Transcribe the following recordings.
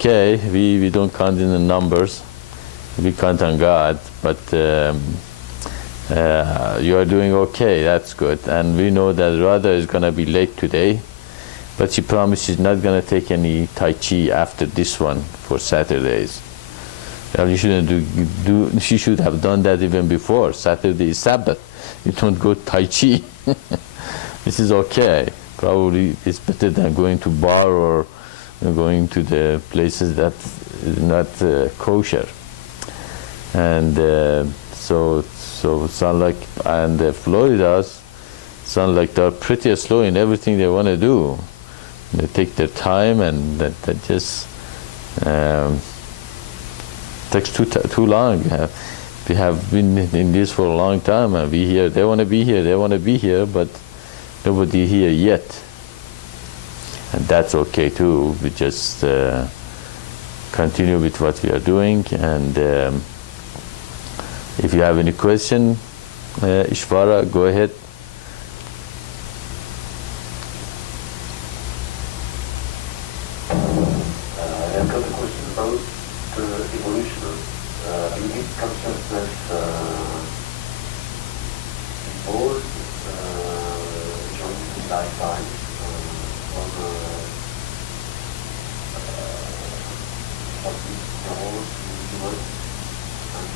okay. We don't count in the numbers. We count on God. But you are doing okay. That's good. And we know that Radha is going to be late today. But she promised she's not going to take any Tai Chi after this one for Saturdays. Well, you shouldn't do. She should have done that even before. Saturday is Sabbath. You don't go Tai Chi. This is okay. Probably it's better than going to bar or going to the places that is not kosher. And so sound like, and the Floridas sound like they're pretty slow in everything they want to do. They take their time, and that just takes too long. We have been in this for a long time, and we here. They want to be here. They want to be here, but nobody here yet. And that's okay too. We just continue with what we are doing. And if you have any question, Ishvara, go ahead. I've got a question about evolution. Unique consciousness evolved during the lifetime from something small to human. And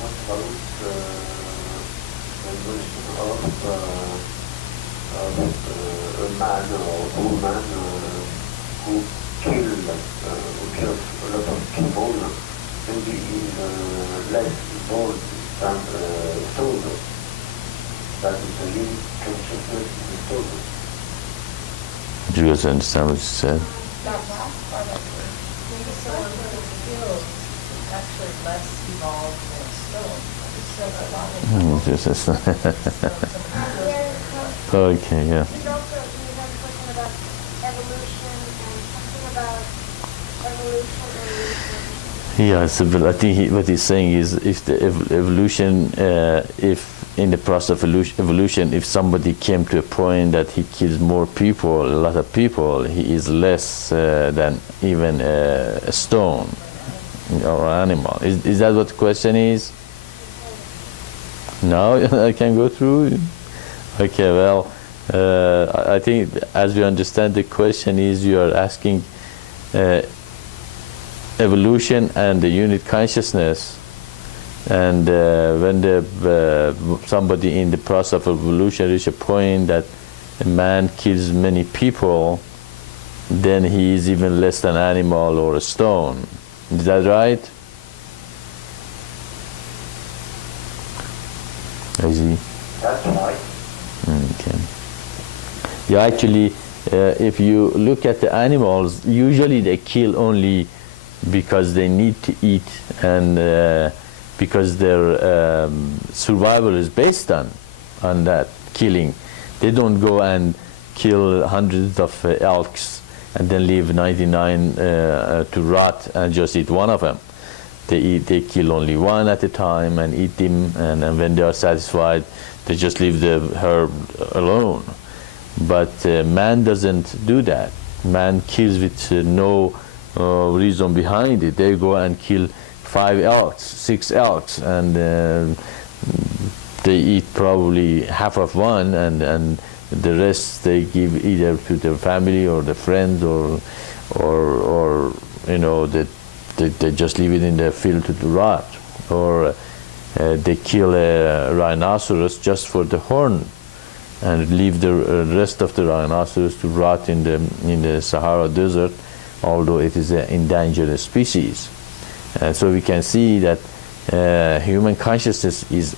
what about the evolution of a man or woman who kills a lot of people? Maybe is less evolved than stone. That is a unique consciousness in the stone. Do you guys understand what you said? That last part of it, maybe someone who is skilled is actually less evolved than a stone. It says a lot of Okay, yeah. There's also, you had a question about evolution and something about evolution and research. Yeah, so, but I think what he's saying is, if the evolution, if in the process of evolution, if somebody came to a point that he kills more people, a lot of people, he is less than even a stone or an animal. Is that what the question is? Now I can go through? Okay, well, I think as we understand the question is, you are asking evolution and the unit consciousness, and when somebody in the process of evolution reach a point that a man kills many people, then he is even less than an animal or a stone. Is that right? I see. That's right. Okay. Yeah, actually, if you look at the animals, usually they kill only because they need to eat, and because their survival is based on that killing. They don't go and kill hundreds of elks and then leave 99 to rot and just eat one of them. They kill only one at a time and eat them, and when they are satisfied, they just leave the herd alone. But man doesn't do that. Man kills with no reason behind it. They go and kill 5 elks, 6 elks, and they eat probably half of one, and the rest they give either to their family or their friends, or you know, they just leave it in the field to rot, or they kill a rhinoceros just for the horn and leave the rest of the rhinoceros to rot in the Sahara Desert, although it is an endangered species. So we can see that human consciousness is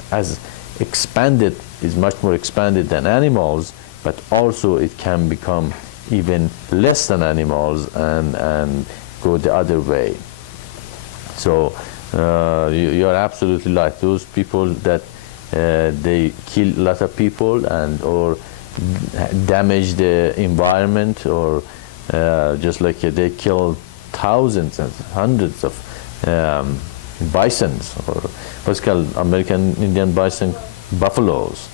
much more expanded than animals, but also it can become even less than animals and go the other way. So you are absolutely right. Those people that they kill a lot of people or damage the environment, or just like they kill thousands and hundreds of bisons, or what's called American Indian bison, buffaloes,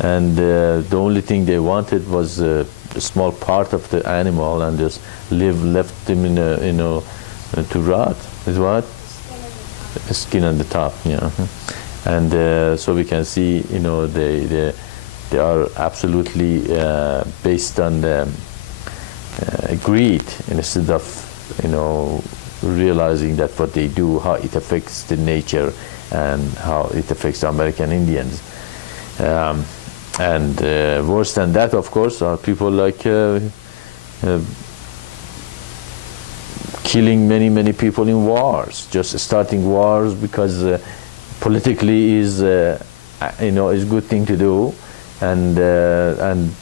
and the only thing they wanted was a small part of the animal, and just left them in a to rot. With what? Skin on the top. Skin on the top, yeah. And so we can see, you know, they are absolutely based on the greed instead of, you know, realizing that what they do, how it affects the nature and how it affects the American Indians. And worse than that, of course, are people like killing many people in wars, just starting wars because politically is, you know, is a good thing to do, and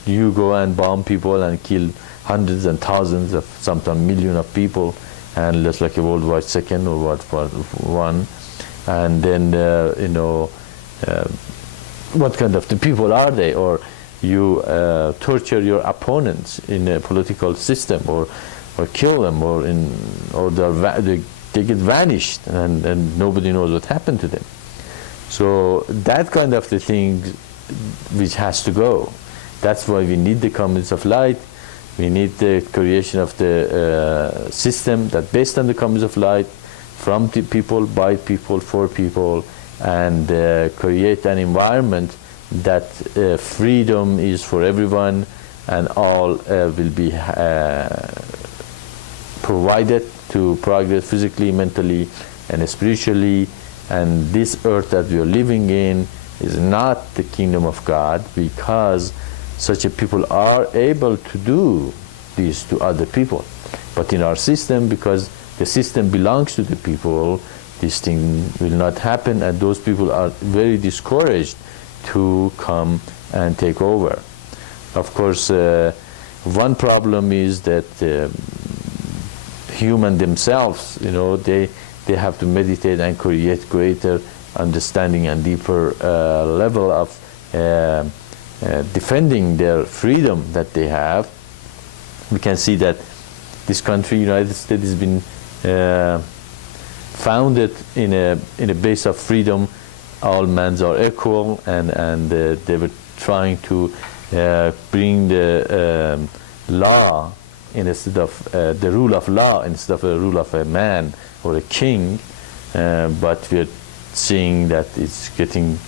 you go and bomb people and kill hundreds and thousands of, sometimes millions of people, and just like a World War II or World War I, and then you know, what kind of the people are they? Or you torture your opponents in a political system, or kill them, or they get vanished, and nobody knows what happened to them. So that kind of the thing which has to go. That's why we need the communities of light. We need the creation of the system that based on the communities of light, from the people, by people, for people, and create an environment that freedom is for everyone, and all will be provided to progress physically, mentally, and spiritually. And this earth that we are living in is not the kingdom of God, because such a people are able to do this to other people. But in our system, because the system belongs to the people, this thing will not happen, and those people are very discouraged to come and take over. Of course, one problem is that human themselves, you know, they have to meditate and create greater understanding and deeper level of defending their freedom that they have. We can see that this country, United States, has been founded in a base of freedom. All men are equal, and they were trying to bring the law instead of the rule of law instead of a rule of a man or a king, but we are seeing that it's getting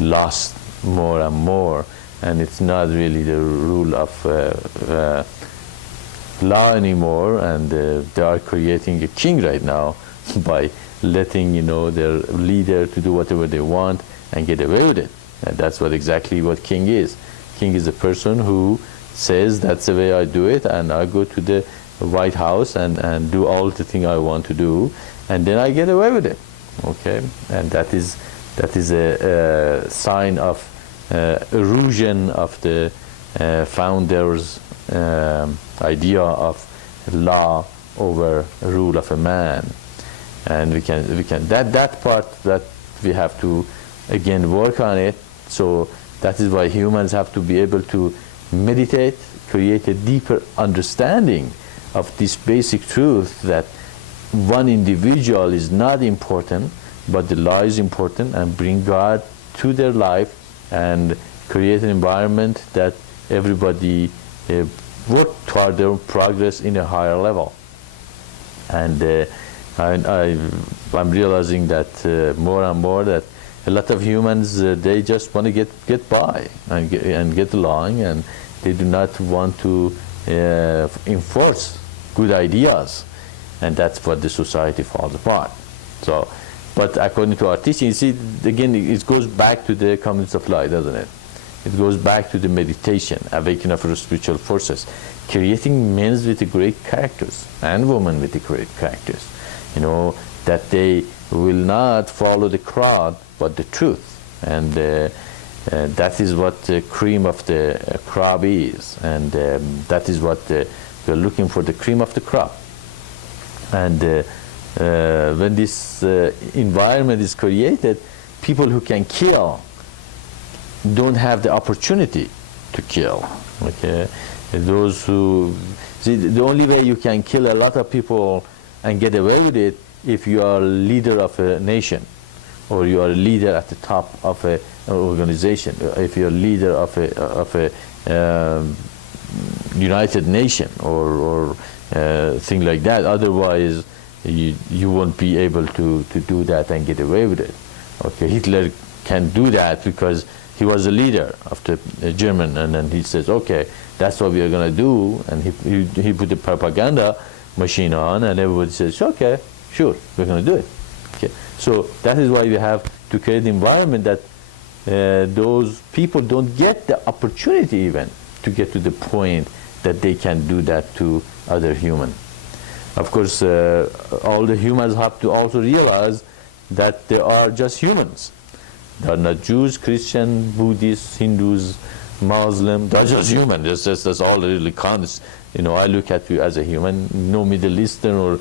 lost more and more, and it's not really the rule of law anymore, and they are creating a king right now by letting, you know, their leader to do whatever they want and get away with it. And that's exactly what king is. King is a person who says, that's the way I do it, and I go to the White House and do all the thing I want to do, and then I get away with it. Okay, and that is a sign of erosion of the founders' idea of law over rule of a man. And we can that part that we have to again work on it. So that is why humans have to be able to meditate, create a deeper understanding of this basic truth that one individual is not important, but the law is important, and bring God to their life and create an environment that everybody work toward their progress in a higher level. And I'm realizing that more and more that a lot of humans, they just want to get by and get along, and they do not want to enforce good ideas, and that's what the society falls apart. So, but according to our teaching, you see, again, it goes back to the communities of light, doesn't it? It goes back to the meditation, awakening of our spiritual forces, creating men with the great characters and women with the great characters. You know, that they will not follow the crowd, but the truth. And that is what the cream of the crop is. And that is what we're looking for, the cream of the crop. And when this environment is created, people who can kill don't have the opportunity to kill. Okay, those who see, the only way you can kill a lot of people and get away with it if you are a leader of a nation, or you are a leader at the top of an organization, if you're a leader of a United Nation or thing like that. Otherwise, you won't be able to do that and get away with it. Okay, Hitler can do that because he was a leader of the German, and then he says, okay, that's what we are going to do, and he put the propaganda machine on, and everybody says, okay, sure, we're going to do it. Okay, so that is why we have to create an environment that those people don't get the opportunity even to get to the point that they can do that to other human. Of course, all the humans have to also realize that they are just humans. They are not Jews, Christian, Buddhists, Hindus, Muslim. They're just human. That's all that really counts. You know, I look at you as a human. No Middle Eastern or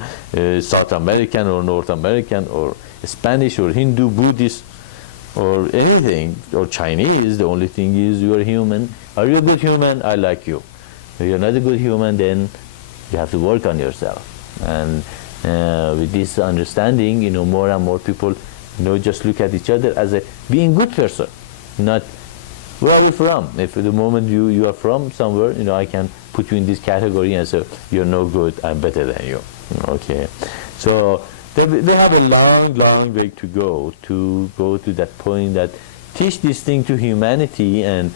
South American or North American or Spanish or Hindu, Buddhist or anything, or Chinese. The only thing is you are human. Are you a good human? I like you. If you're not a good human, then you have to work on yourself. And with this understanding, you know, more and more people, you know, just look at each other as a being good person, not where are you from. If the moment you are from somewhere, you know, I can put you in this category and say you're no good, I'm better than you. Okay, so they have a long way to go to that point that teach this thing to humanity and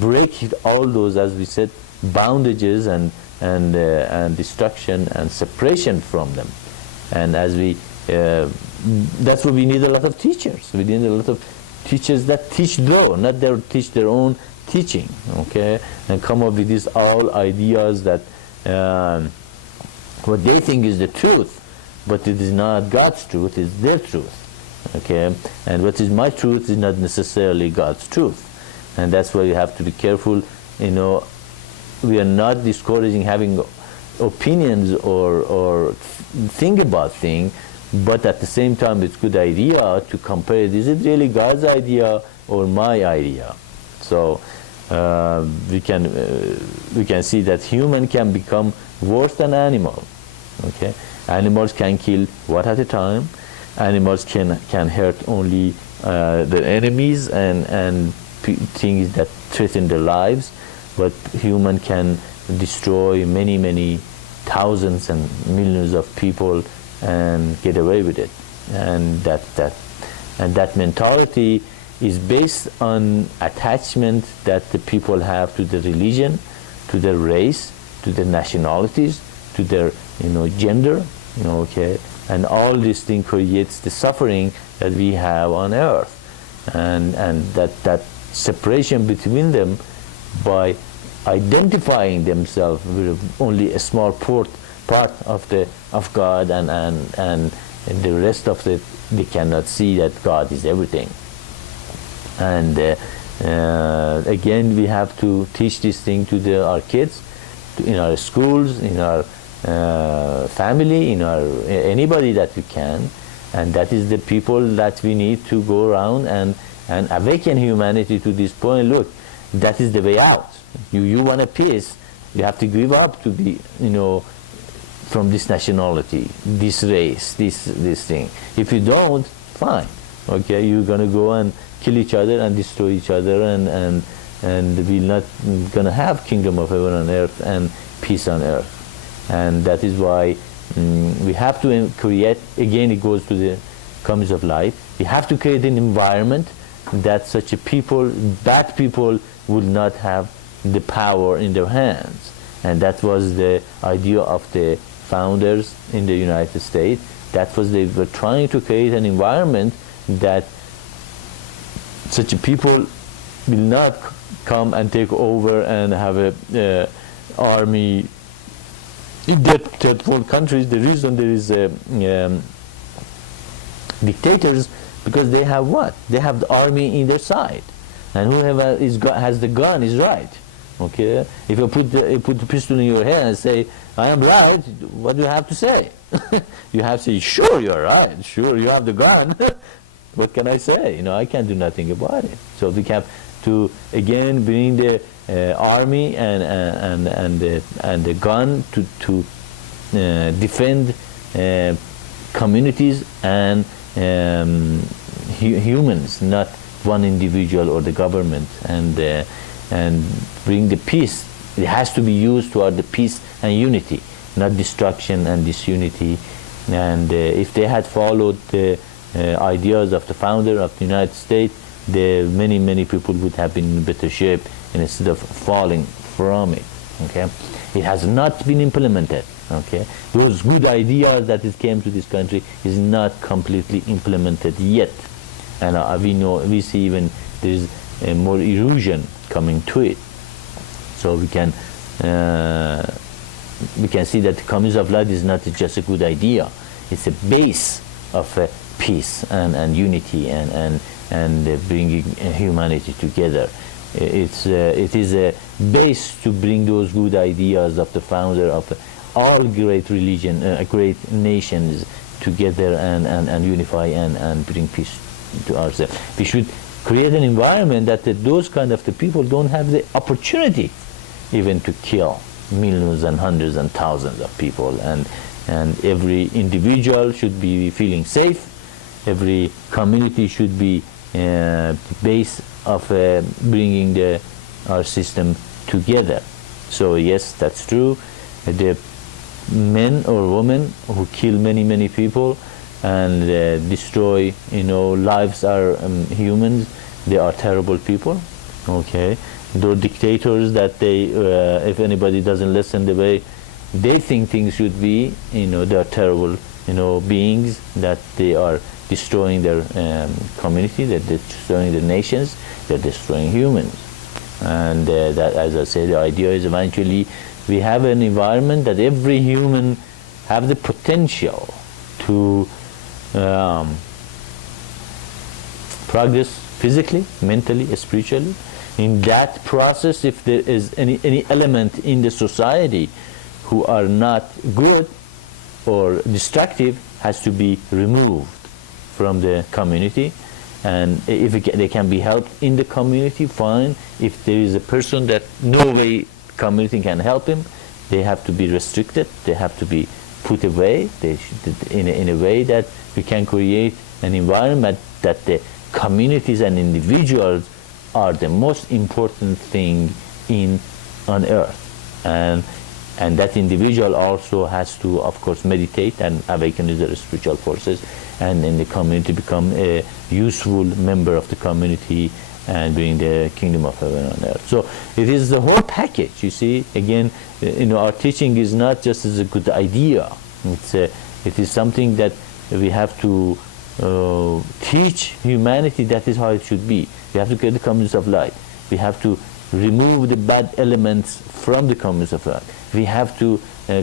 break all those, as we said, bondages and destruction and separation from them. And as we that's why we need a lot of teachers. We need a lot of teachers that teach not teach their own teaching, okay, and come up with these all ideas that what they think is the truth, but it is not God's truth, it's their truth, okay, and what is my truth is not necessarily God's truth. And that's why you have to be careful, you know. We are not discouraging having opinions or think about things, but at the same time it's a good idea to compare, is it really God's idea or my idea? So we can see that human can become worse than animal. Okay, animals can kill one at a time. Animals can hurt only their enemies and things that threaten their lives, but human can destroy many thousands and millions of people and get away with it. And that mentality is based on attachment that the people have to the religion, to their race, to their nationalities, to their gender, okay, and all this thing creates the suffering that we have on earth, and that separation between them by identifying themselves with only a small part of God and the rest of it, they cannot see that God is everything. And again, we have to teach this thing to our kids, in our schools, in our family, in our anybody that we can, and that is the people that we need to go around and awaken humanity to this point. Look, that is the way out. You want a peace, you have to give up to be, from this nationality, this race, this thing. If you don't, fine. Okay, you're gonna go and kill each other and destroy each other, and we're not gonna have kingdom of heaven on earth and peace on earth. And that is why we have to create, again it goes to the comes of life, we have to create an environment that such a people, bad people, would not have the power in their hands. And that was the idea of the founders in the United States. That was, they were trying to create an environment that such a people will not come and take over and have a army. In third world countries, the reason there is dictators, because they have what? They have the army in their side, and whoever has the gun is right. Okay, if you put the pistol in your hand and say, "I am right," what do you have to say? You have to say, "Sure, you're right. Sure, you have the gun." What can I say? I can't do nothing about it. So we have to again bring the army and the gun to defend communities and humans, not one individual or the government, and bring the peace. It has to be used toward the peace and unity, not destruction and disunity And if they had followed the ideas of the founder of the United States, many people would have been in better shape instead of falling from it. Okay, it has not been implemented. Okay, those good ideas that it came to this country is not completely implemented yet, and we see even there is more erosion coming to it. So we can see that the community of light is not just a good idea; it's a base of peace and unity and bringing humanity together. It is a base to bring those good ideas of the founder of all great great nations together and unify and bring peace to ourselves. We should create an environment that those kind of the people don't have the opportunity even to kill millions and hundreds and thousands of people, and every individual should be feeling safe. Every community should be the base of bringing our system together. So yes, that's true. The men or women who kill many people and destroy lives are humans, they are terrible people. Okay, those dictators that they if anybody doesn't listen the way they think things should be, they are terrible beings, that they are destroying their community, they're destroying the nations, they're destroying humans. And that, as I said, the idea is eventually we have an environment that every human have the potential to progress physically, mentally, spiritually. In that process, if there is any element in the society who are not good or destructive, has to be removed from the community. And if they can be helped in the community, fine. If there is a person that no way community can help him, they have to be restricted, they have to be put away. They should, in a way that we can create an environment that the communities and individuals are the most important thing on earth, and that individual also has to, of course, meditate and awaken their spiritual forces, and in the community become a useful member of the community and bring the kingdom of heaven on earth. So it is the whole package. You see, again, our teaching is not just as a good idea. It is something that we have to teach humanity. That is how it should be. We have to get the communities of light. We have to remove the bad elements from the communities of light. We have to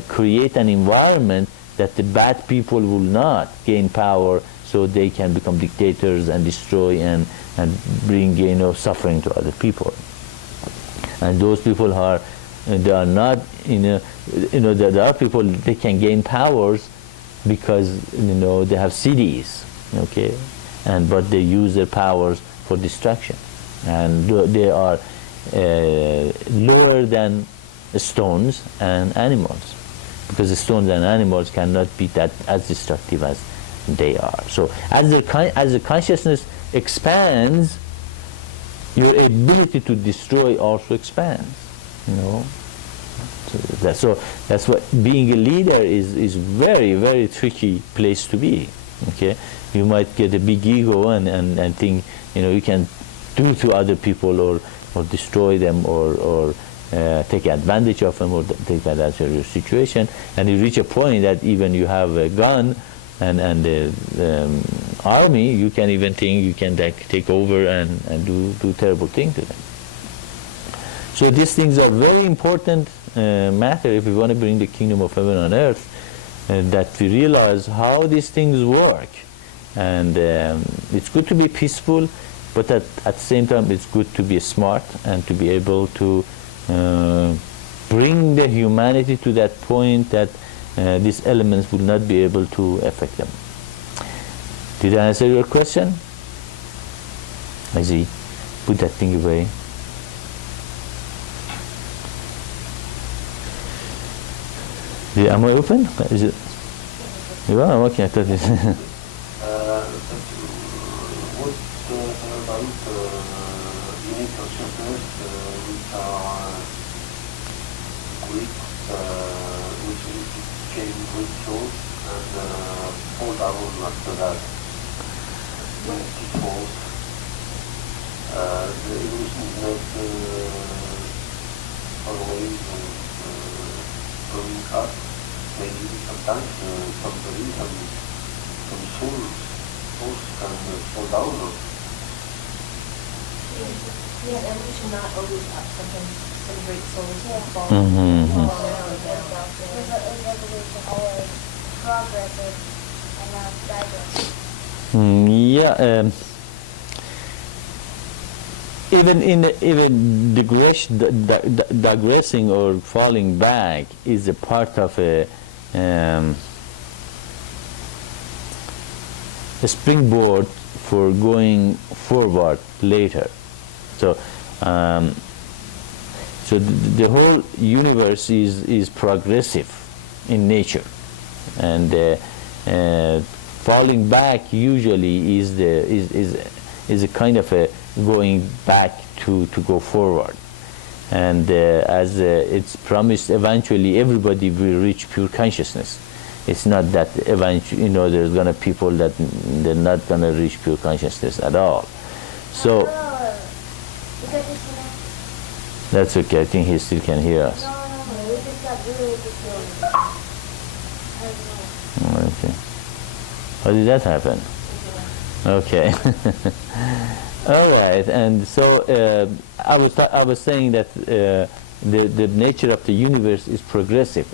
create an environment that the bad people will not gain power, so they can become dictators and destroy and bring suffering to other people. And those people they are not there are people, they can gain powers because they have cities, okay, but they use their powers for destruction, and they are lower than stones and animals, because the stones and animals cannot be that as destructive as they are. So as the consciousness expands, your ability to destroy also expands. So that's what being a leader is very, very tricky place to be. Okay, you might get a big ego and think you can do to other people or destroy them or take advantage of them or take advantage of your situation, and you reach a point that even you have a gun and the army, you can even think you can take over and do terrible things to them. So these things are very important matter if we want to bring the kingdom of heaven on earth, that we realize how these things work. And it's good to be peaceful, but at the same time it's good to be smart and to be able to bring the humanity to that point that these elements will not be able to affect them. Did I answer your question? I see. Put that thing away. Am I open? Is it? Yeah, I'm okay. I thought it. What about unit consciousness which are great, which became great souls, and fall down after that. When it falls, the evolution is not always going up. Maybe sometimes somebody, some souls can fall down. Yes, evolution not always up. Sometimes some great souls will fall Mhm. down. There's evolution always progressive and not digress. Yeah. Even digressing or falling back is a part of a springboard for going forward later. So, the whole universe is progressive in nature, and falling back usually is a kind of a going back to go forward. And as it's promised, eventually everybody will reach pure consciousness. It's not that eventually, there's gonna people that they're not gonna reach pure consciousness at all. So that's okay. I think he still can hear us. No, we just got really distorted. I don't know. Okay. How did that happen? Okay. All right. And so I was saying that the nature of the universe is progressive.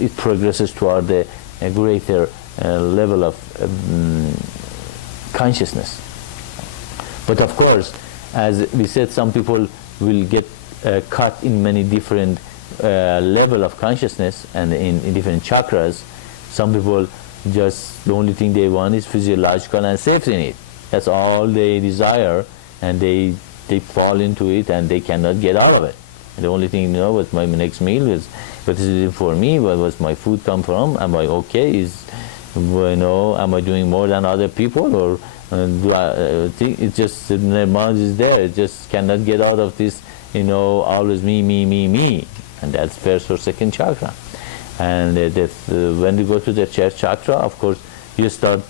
It progresses toward a greater level of consciousness. But of course, as we said, some people will get caught in many different level of consciousness and in different chakras. Some people just the only thing they want is physiological and safety net. That's all they desire, and they fall into it and they cannot get out of it. The only thing, what's my next meal is, what is it for me? Where was my food come from? Am I okay? Am I doing more than other people, or do I think it's just their mind is there? It just cannot get out of this, always me, and that's first or second chakra. And when you go to the third chakra, of course, you start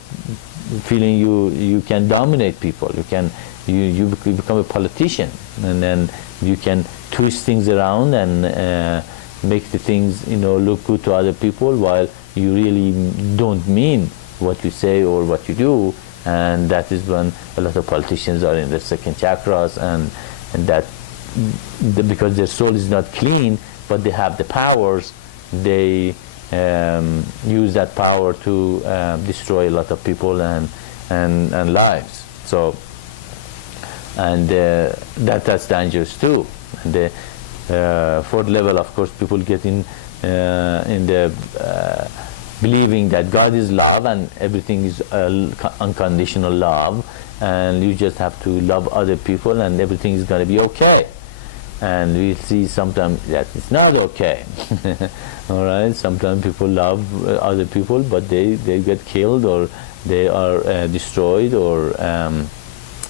feeling you can dominate people. You become a politician, and then you can twist things around and make the things look good to other people, while you really don't mean what you say or what you do. And that is when a lot of politicians are in the second chakras, and that because their soul is not clean, but they have the powers, they use that power to destroy a lot of people and lives. So, and that's dangerous too. And the fourth level, of course, people get in the believing that God is love and everything is unconditional love, and you just have to love other people and everything is going to be okay. And we see sometimes that it's not okay. All right, sometimes people love other people, but they get killed, or they are destroyed, or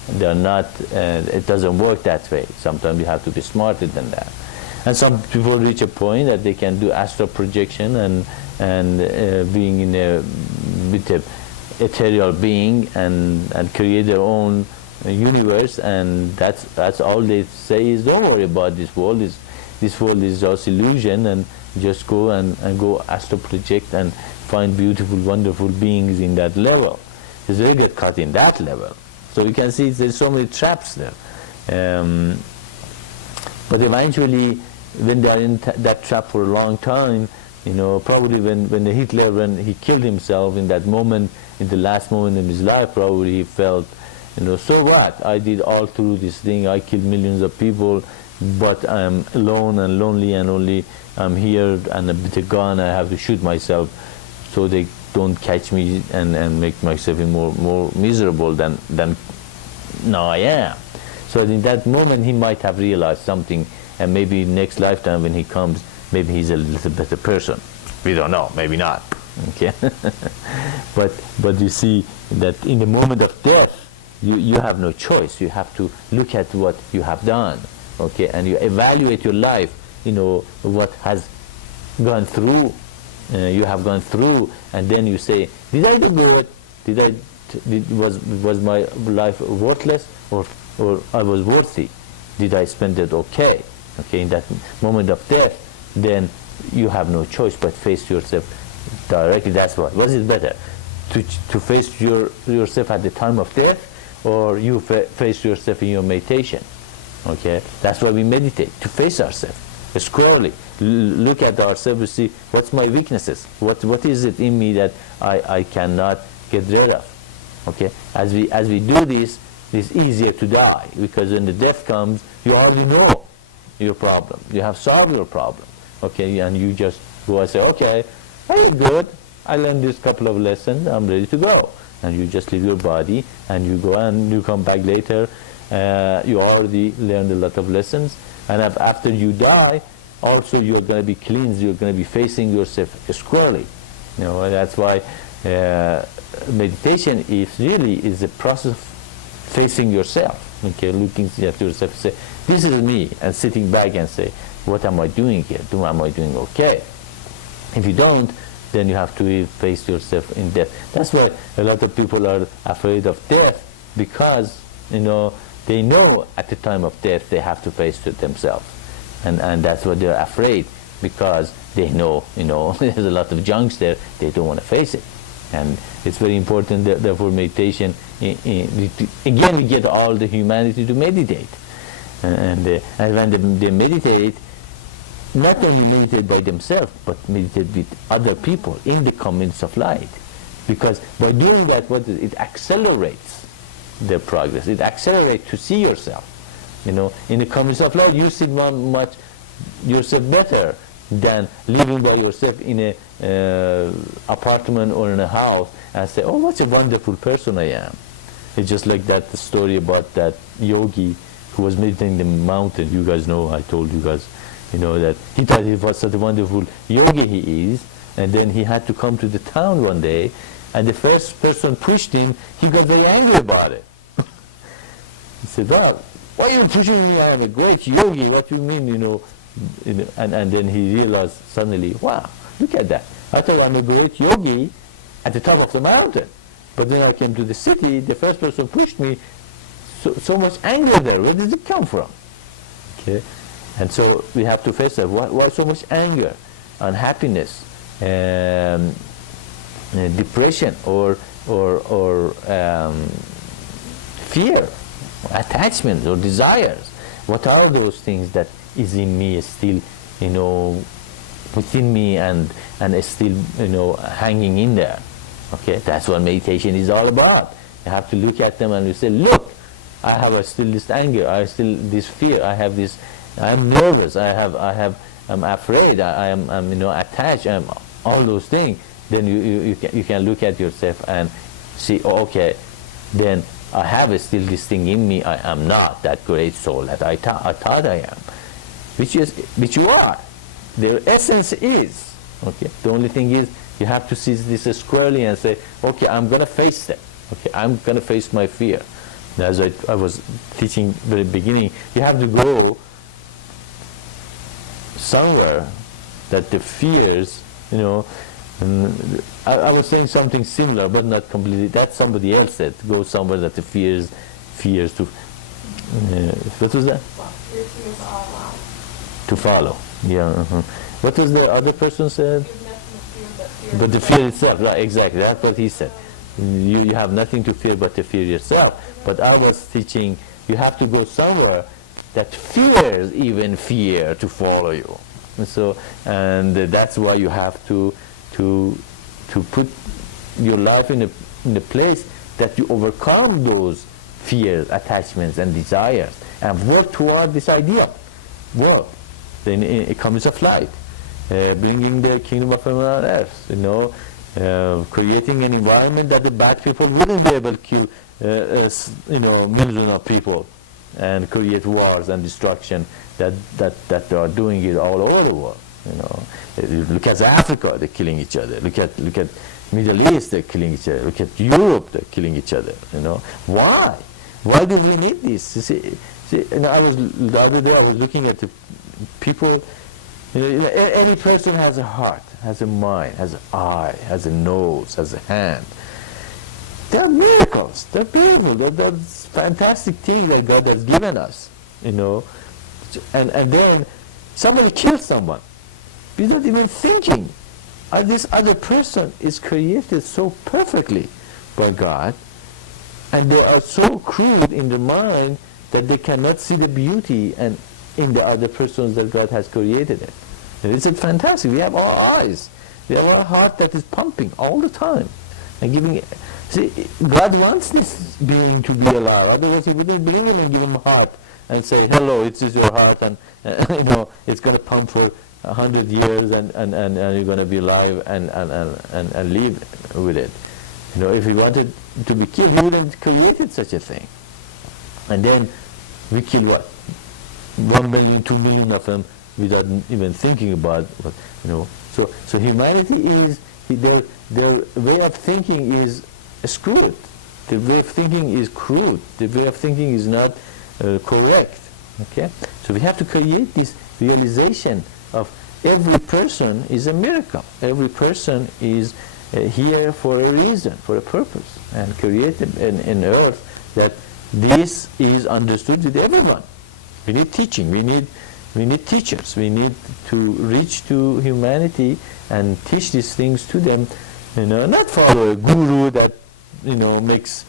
they're not. It doesn't work that way. Sometimes you have to be smarter than that. And some people reach a point that they can do astral projection and being in with a ethereal being and create their own universe, and that's all they say is, don't worry about this world. This world is just illusion, and just go and go astral project and find beautiful, wonderful beings in that level. Because they get caught in that level. So you can see there's so many traps there. But eventually, when they are in that trap for a long time, probably when Hitler, when he killed himself in that moment, in the last moment in his life, probably he felt, so what? I did all through this thing. I killed millions of people, but I'm alone and lonely, and only I'm here and with a gun. I have to shoot myself so they don't catch me and make myself more miserable than now I am. So in that moment, he might have realized something, and maybe next lifetime when he comes, maybe he's a little better person. We don't know. Maybe not. Okay. but you see that in the moment of death, you have no choice. You have to look at what you have done, okay, and you evaluate your life, what has gone through you have gone through, and then you say, did I do good? Was my life worthless, or I was worthy? Did I spend it okay? Okay, in that moment of death, then you have no choice but face yourself directly. That's why. Was it better to face yourself at the time of death, or you face yourself in your meditation? Okay, that's why we meditate, to face ourselves squarely. Look at ourselves, see what's my weaknesses, what is it in me that I cannot get rid of. Okay, as we do this, it's easier to die, because when the death comes, you already know your problem, you have solved your problem. Okay, and you just go and say, okay, I did good, I learned this couple of lessons, I'm ready to go. And you just leave your body and you go, and you come back later. You already learned a lot of lessons, and after you die, also you're going to be cleansed. You're going to be facing yourself squarely. You know, and that's why meditation is a process of facing yourself. Okay, looking at yourself, say, this is me, and sitting back and say, what am I doing here? Am I doing okay? If you don't, then you have to face yourself in death. That's why a lot of people are afraid of death, because they know at the time of death they have to face it themselves, and that's why they're afraid, because they know there's a lot of junks there, they don't want to face it. And it's very important that therefore meditation, again we get all the humanity to meditate, and when they meditate, not only meditate by themselves, but meditate with other people in the communities of light. Because by doing that, it accelerates their progress. It accelerates to see yourself. In the communities of light, you see much yourself better than living by yourself in a apartment or in a house and say, oh, what a wonderful person I am. It's just like that story about that yogi who was meditating in the mountain. You guys know, I told you guys, that he thought he was such a wonderful yogi he is, and then he had to come to the town one day, and the first person pushed him. He got very angry about it. He said, well, why are you pushing me? I am a great yogi. What do you mean, and then he realized suddenly, wow, look at that. I thought I'm a great yogi at the top of the mountain, but then I came to the city, the first person pushed me, so much anger there. Where did it come from? Okay. And so we have to face that. Why so much anger, unhappiness, depression, or fear, attachment, or desires? What are those things that is in me, still, within me, and is still, hanging in there? Okay, that's what meditation is all about. You have to look at them and you say, look, I have still this anger, I still this fear, I have this. I'm nervous. I'm afraid. I'm attached. All those things. Then you can look at yourself and see. Oh, okay, then I have still this thing in me. I am not that great soul that I thought I am, which you are. Their essence is. Okay. The only thing is you have to see this squarely and say, okay, I'm gonna face that. Okay, I'm gonna face my fear. As I was teaching very beginning, you have to go somewhere that the fears, I was saying something similar, but not completely. That somebody else said, go somewhere that the fears to, what was that? To follow. Yeah. What was the other person said? But the fear itself, right? Exactly. That's what he said. You have nothing to fear but to fear yourself. But I was teaching, you have to go somewhere that fears even fear to follow you. And that's why you have to put your life in a place that you overcome those fears, attachments, and desires, and work toward this ideal. Work. Then it comes of light, bringing the kingdom of heaven on earth. Creating an environment that the bad people wouldn't be able to kill, millions of people, and create wars and destruction that they are doing it all over the world. Look at Africa, they're killing each other. Look at Middle East, they're killing each other. Look at Europe, they're killing each other. Why? Why do we need this? The other day I was looking at the people Any person has a heart, has a mind, has an eye, has a nose, has a hand. They're miracles. They're beautiful. They're fantastic things that God has given us. And then somebody kills someone without even thinking. This other person is created so perfectly by God, and they are so crude in their mind that they cannot see the beauty and in the other persons that God has created it. And it's fantastic. We have our eyes. We have our heart that is pumping all the time and giving. See, God wants this being to be alive. Otherwise, He wouldn't bring him and give him a heart and say, "Hello, it is your heart," and it's going to pump for 100 years, and you're going to be alive and live with it. If He wanted to be killed, He wouldn't created such a thing. And then we kill what? 1 million, 2 million of them without even thinking about what, So humanity is, their way of thinking is screwed. Their way of thinking is crude. Their way of thinking is not correct. Okay? So we have to create this realization of every person is a miracle. Every person is here for a reason, for a purpose, and created an earth that this is understood with everyone. We need teaching. We need teachers. We need to reach to humanity and teach these things to them. Not follow a guru that makes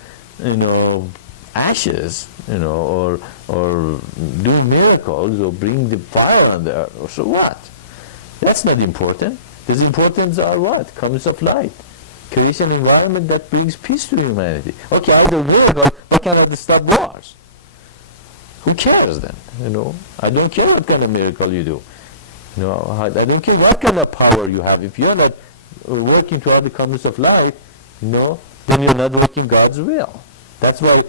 ashes, or do miracles or bring the fire on the earth. So what? That's not important. The importance are what? Comes of light. Create an environment that brings peace to humanity. Okay, I do miracles, but can I stop wars? Who cares then? I don't care what kind of miracle you do. I don't care what kind of power you have. If you're not working toward the commons of life, then you're not working God's will. That's why,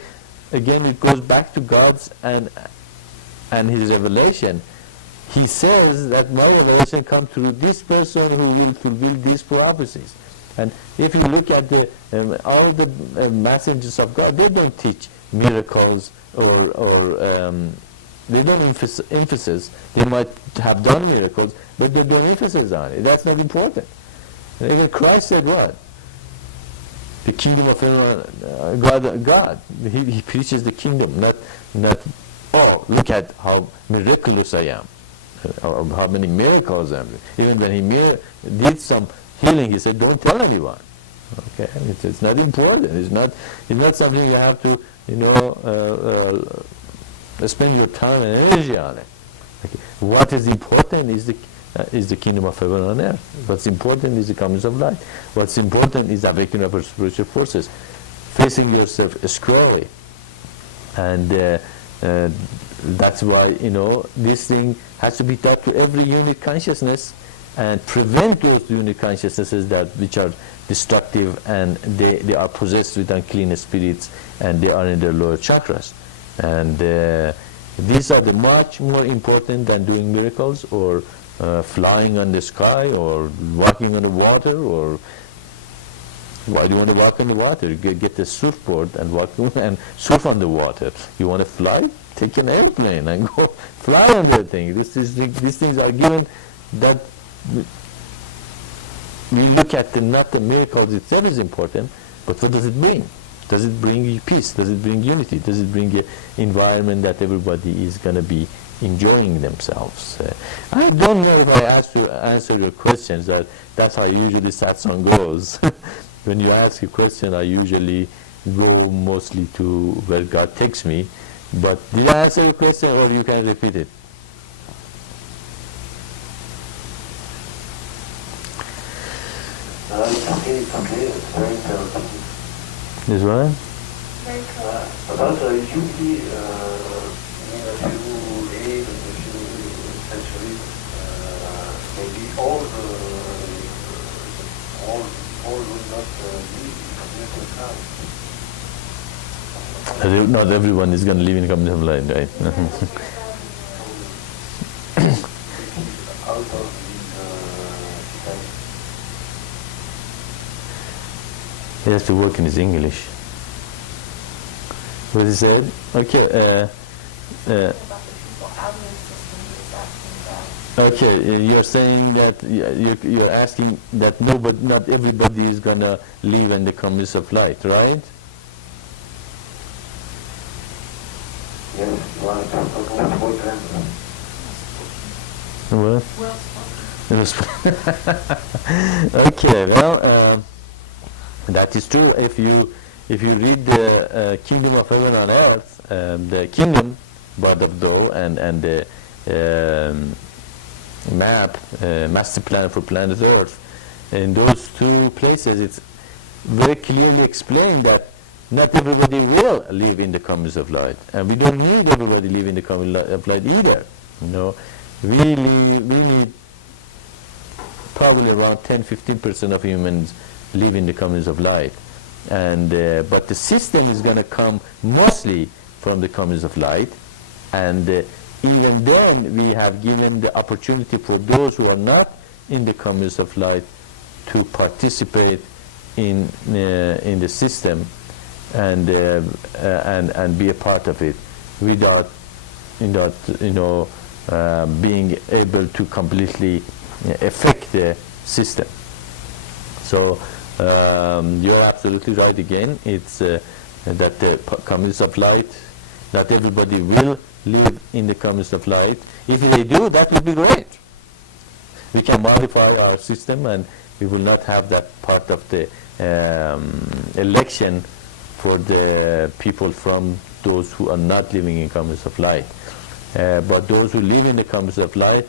again, it goes back to God's and His revelation. He says that my revelation comes through this person who will fulfill these prophecies. And if you look at all the messengers of God, they don't teach miracles or they don't emphasis. They might have done miracles, but they don't emphasis on it. That's not important. And even Christ said what? The kingdom of God. He preaches the kingdom, not oh, look at how miraculous I am, or how many miracles I am. Even when He did some healing, He said, don't tell anyone. Okay, it's not important. It's not something you have to spend your time and energy on it. Okay. What is important is the kingdom of heaven on earth. What's important is the comings of light. What's important is awakening of our spiritual forces, facing yourself squarely, and that's why this thing has to be taught to every unit consciousness, and prevent those unit consciousnesses which are destructive, and they are possessed with unclean spirits, and they are in their lower chakras. And these are much more important than doing miracles or flying on the sky or walking on the water. Or why do you want to walk on the water? Get the surfboard and walk and surf on the water. You want to fly? Take an airplane and go fly on that thing. These things are given that we look at not the miracles itself is important, but what does it bring? Does it bring you peace? Does it bring unity? Does it bring an environment that everybody is going to be enjoying themselves? I don't know if I asked to answer your questions. That's how usually satsang goes. When you ask a question, I usually go mostly to where God takes me. But did I answer your question, or you can repeat it? It's okay. It's very interesting. This one? Very cool. About Yuki, in a few days, in a few centuries, maybe all will not be community life. Not everyone is going to live in community life, right? Out of the He has to work in his English. What he said? Okay. About the people out of the system, he was asking Okay, you're saying that you're asking that not everybody is gonna live in the communist of light, right? Yes, you want to talk about boyfriend? What? Well spoken. Okay, well, that is true. If you read the Kingdom of Heaven on Earth, the kingdom, Bird of Dough, and the map, master plan for planet Earth, in those two places, it's very clearly explained that not everybody will live in the communist of light, and we don't need everybody live in the communist of light either. You know, we need probably around 10-15% of humans live in the communist of light, and but the system is going to come mostly from the communist of light, and even then we have given the opportunity for those who are not in the communist of light to participate in the system and be a part of it without being able to completely affect the system. So you're absolutely right again. It's that the communists of light, not everybody will live in the communists of light. If they do, that would be great. We can modify our system and we will not have that part of the election for the people from those who are not living in communists of light. But those who live in the communists of light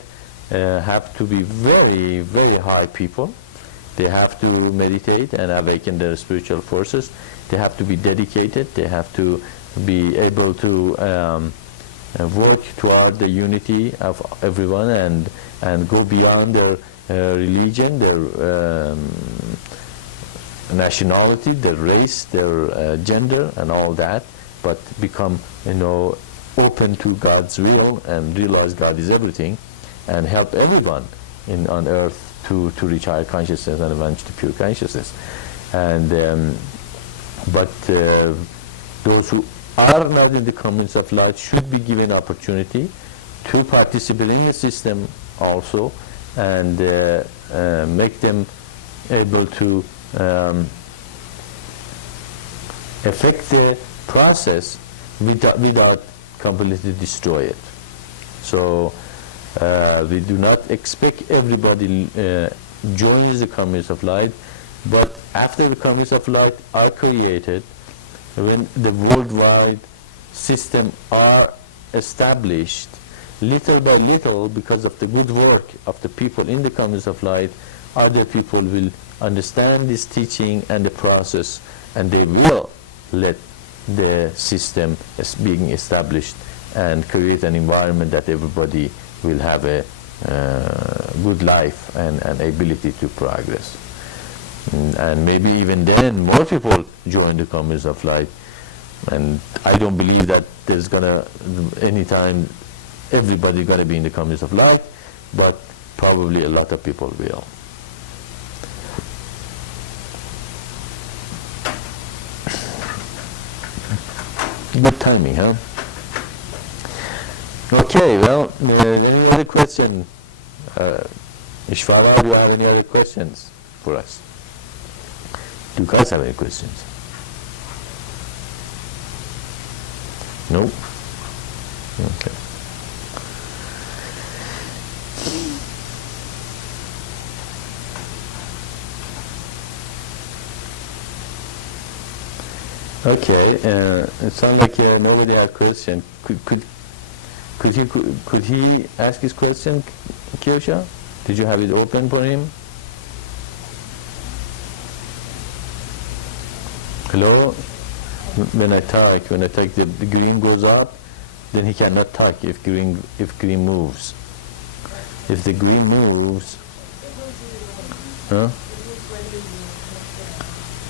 have to be very, very high people. They have to meditate and awaken their spiritual forces. They have to be dedicated. They have to be able to work toward the unity of everyone and go beyond their religion, their nationality, their race, their gender, and all that, but become, open to God's will and realize God is everything, and help everyone on earth to reach higher consciousness and eventually pure consciousness. And but those who are not in the community of light should be given opportunity to participate in the system also, and make them able to affect the process without completely destroy it. So we do not expect everybody joins the communities of light, but after the communities of light are created, when the worldwide system are established, little by little, because of the good work of the people in the communities of light, other people will understand this teaching and the process, and they will let the system as being established and create an environment that everybody will have a good life and ability to progress. And maybe even then more people join the communities of light. And I don't believe that there's gonna anytime everybody gonna be in the communities of light, but probably a lot of people will. Good timing, huh? Okay, well, any other question? Ishvara, do you have any other questions for us? Do you guys have any questions? No? Okay. Okay, it sounds like nobody had a question. Could he ask his question, Kyosha? Did you have it open for him? Hello? When I talk, the green goes up, then he cannot talk if green moves. If the green moves, huh?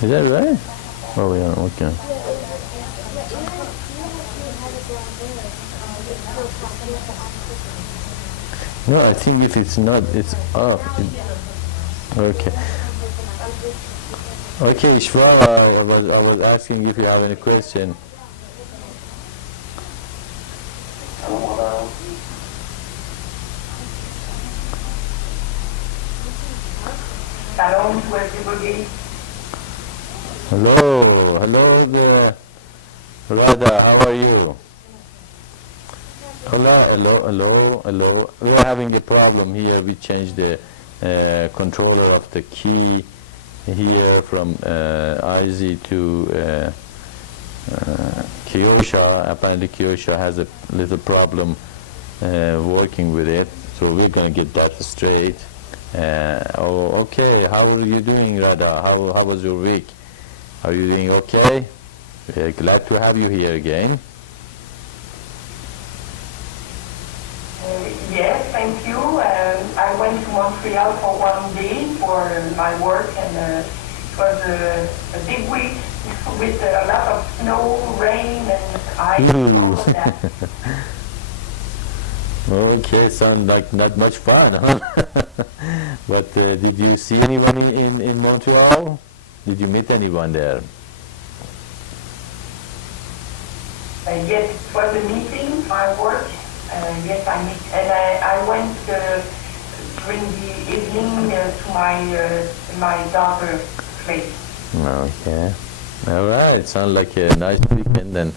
Is that right? Oh yeah, okay. No, I think if it's not, it's off. Okay. Okay, Ishvara, I was asking if you have any question. Shalom to everybody. Hello there, Radha, how are you? Hello. We are having a problem here. We changed the controller of the key here from IZ to Kyosha. Apparently Kyosha has a little problem working with it, so we're going to get that straight. Okay, how are you doing, Radha? How was your week? Are you doing okay? We're glad to have you here again. Yes, thank you. I went to Montreal for 1 day for my work, and it was a big week with a lot of snow, rain, and ice, all of that. Okay, sounds like not much fun, huh? But did you see anyone in Montreal? Did you meet anyone there? Yes, it was a meeting, my work. Yes, I meet, and I went during the evening to my daughter's place. Okay. All right. Sounds like a nice weekend. And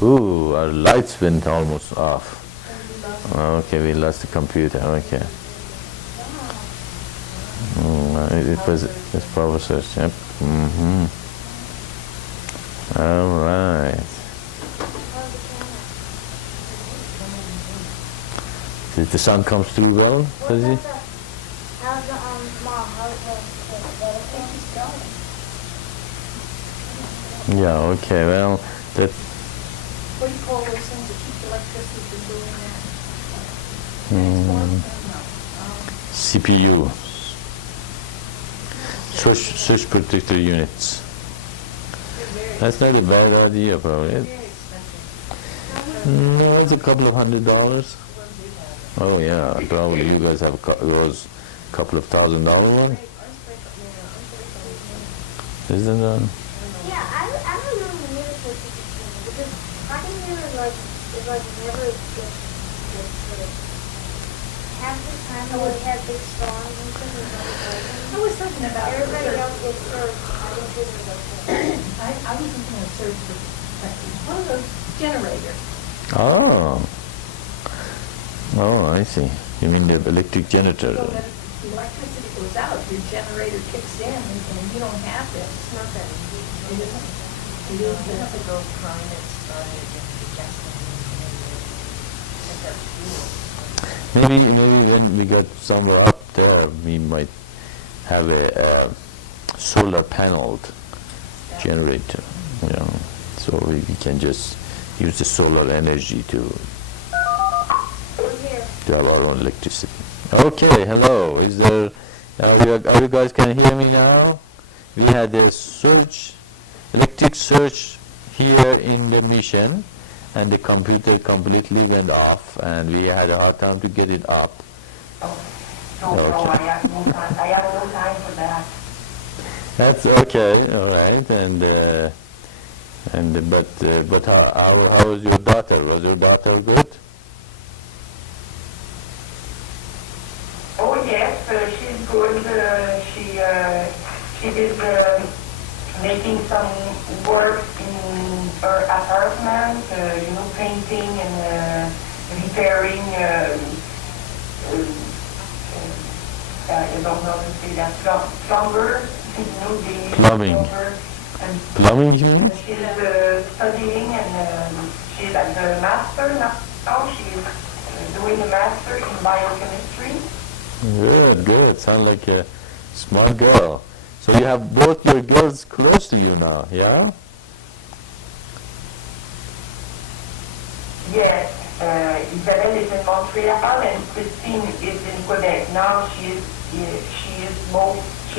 ooh, our lights went almost off. Okay, we lost the computer. Okay. It's power source. Yep. All right. Did the sound comes through well? Does it? How's the mom? How's the Yeah. Okay. Well, that. What do you call those things that keep the electricity from doing that? CPU. Switch protector units. That's not a bad idea, probably. No, it's a couple of $100. Oh yeah, probably you guys have those couple of $1,000 one. Isn't that? Yeah, I don't really need a social security because talking here is like never gets half the time when we have big storms and things like that. I was thinking about Everybody the else gets served. I think this is okay. I was thinking of search for one of those generators. Oh, I see. You mean the electric janitor? So that if the electricity goes out, your generator kicks in, and you don't have this. It's not that easy. It isn't. You have to go prime it, start it, and the gasoline. Maybe when we got somewhere up there, we might have a solar paneled generator, you know, so we can just use the solar energy to have our own electricity. Okay, hello. Is there? Are you guys can hear me now? We had a surge, electric surge here in the mission, and the computer completely went off, and we had a hard time to get it up. No, I have no time. I have no time for that. That's okay. All right, but how was your daughter? Was your daughter good? Oh yes, she's good. She is making some work in her apartment. Painting and repairing. I don't know how to say that. Plumber. Plumbing. Plumbing, you mean? And she's studying, and she's at the master now. She's doing a master in biochemistry. Good. Sound like a smart girl. So you have both your girls close to you now, yeah? Yes. Isabelle is in Montreal and Christine is in Quebec. Now she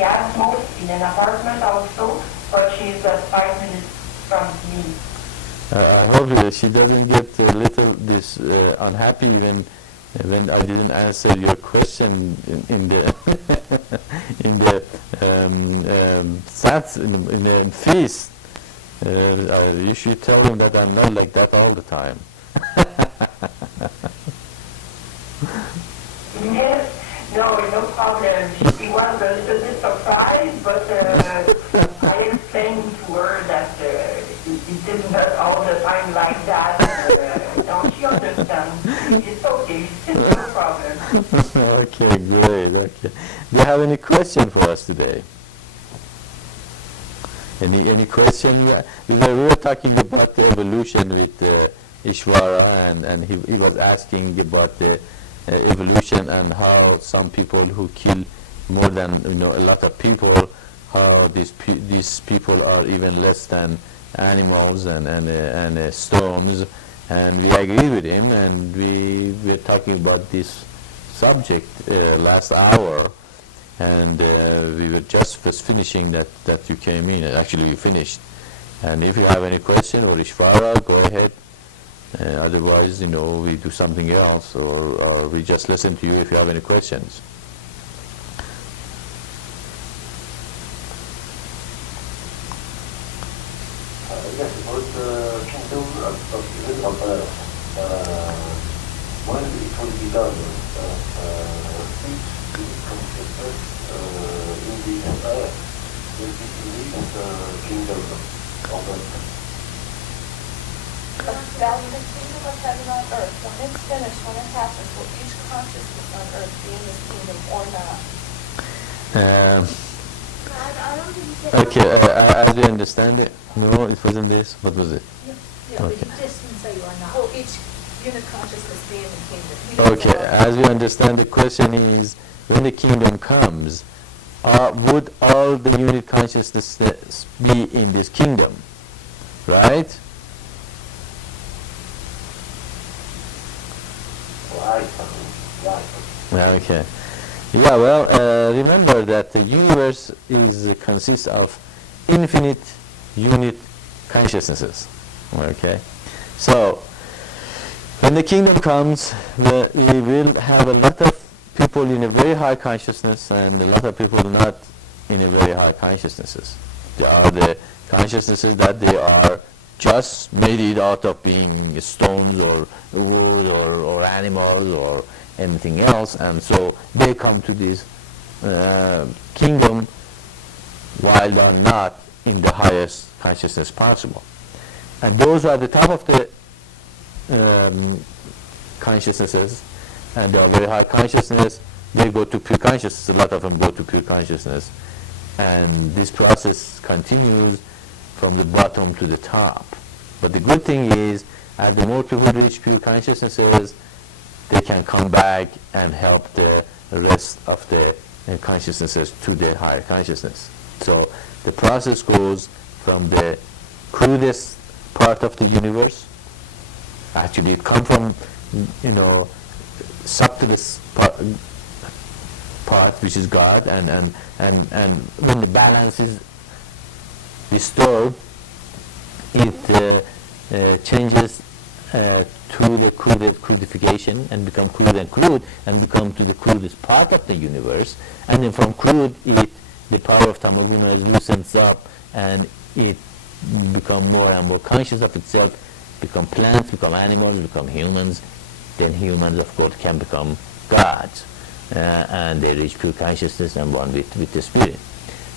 has moved in an apartment also, but she is 5 minutes from me. I hope she doesn't get a little unhappy when I didn't answer your question in the in the feast. You should tell him that I'm not like that all the time. Yes, No problem. She was a little bit surprised, but I explained to her that it is not all the time like that. No, she understands. It's okay. No problem. Okay, great. Okay. Do you have any question for us today? Any question? We were talking about the evolution with Ishvara, and he was asking about the evolution and how some people who kill more than a lot of people, how these people are even less than animals and stones. And we agree with him, and we were talking about this subject last hour, and we were just finishing that you came in. Actually, we finished. And if you have any question or Ishvara, go ahead. Otherwise, we do something else, or we just listen to you if you have any questions. Yes, about the kingdom of earth. When it will be done, each consciousness in this earth will be in this kingdom of earth. About the kingdom of heaven on earth, when it's finished, when it happens, will each consciousness on earth be in this kingdom or not? I don't think you said Okay, as we understand it, no, it wasn't this. What was it? Yeah, Okay. but you just didn't say you are not. Will each unit consciousness be in the kingdom? You didn't Okay, say as we understand, the question is, when the kingdom comes, would all the unit consciousnesses be in this kingdom? Right? Right. Okay. Yeah, well, remember that the universe consists of infinite unit consciousnesses. Okay? So, when the kingdom comes, we will have a lot of people in a very high consciousness and a lot of people not in a very high consciousnesses. There are the consciousnesses that they are just made it out of being stones or wood or animals or anything else, and so they come to this kingdom while they are not in the highest consciousness possible. And those are the top of the consciousnesses, and they are very high consciousness. They go to pure consciousness. A lot of them go to pure consciousness, and this process continues from the bottom to the top. But the good thing is, as the more people reach pure consciousnesses, they can come back and help the rest of the consciousnesses to the higher consciousness. So the process goes from the crudest part of the universe. Actually, it comes from, subtlest part, which is God, and when the balance is restored, it changes to the crudification and become crude and become to the crudest part of the universe, and then from crude the power of Tamaguna loosens up and it become more and more conscious of itself, become plants, become animals, become humans. Then humans, of course, can become gods, and they reach pure consciousness and one with the spirit.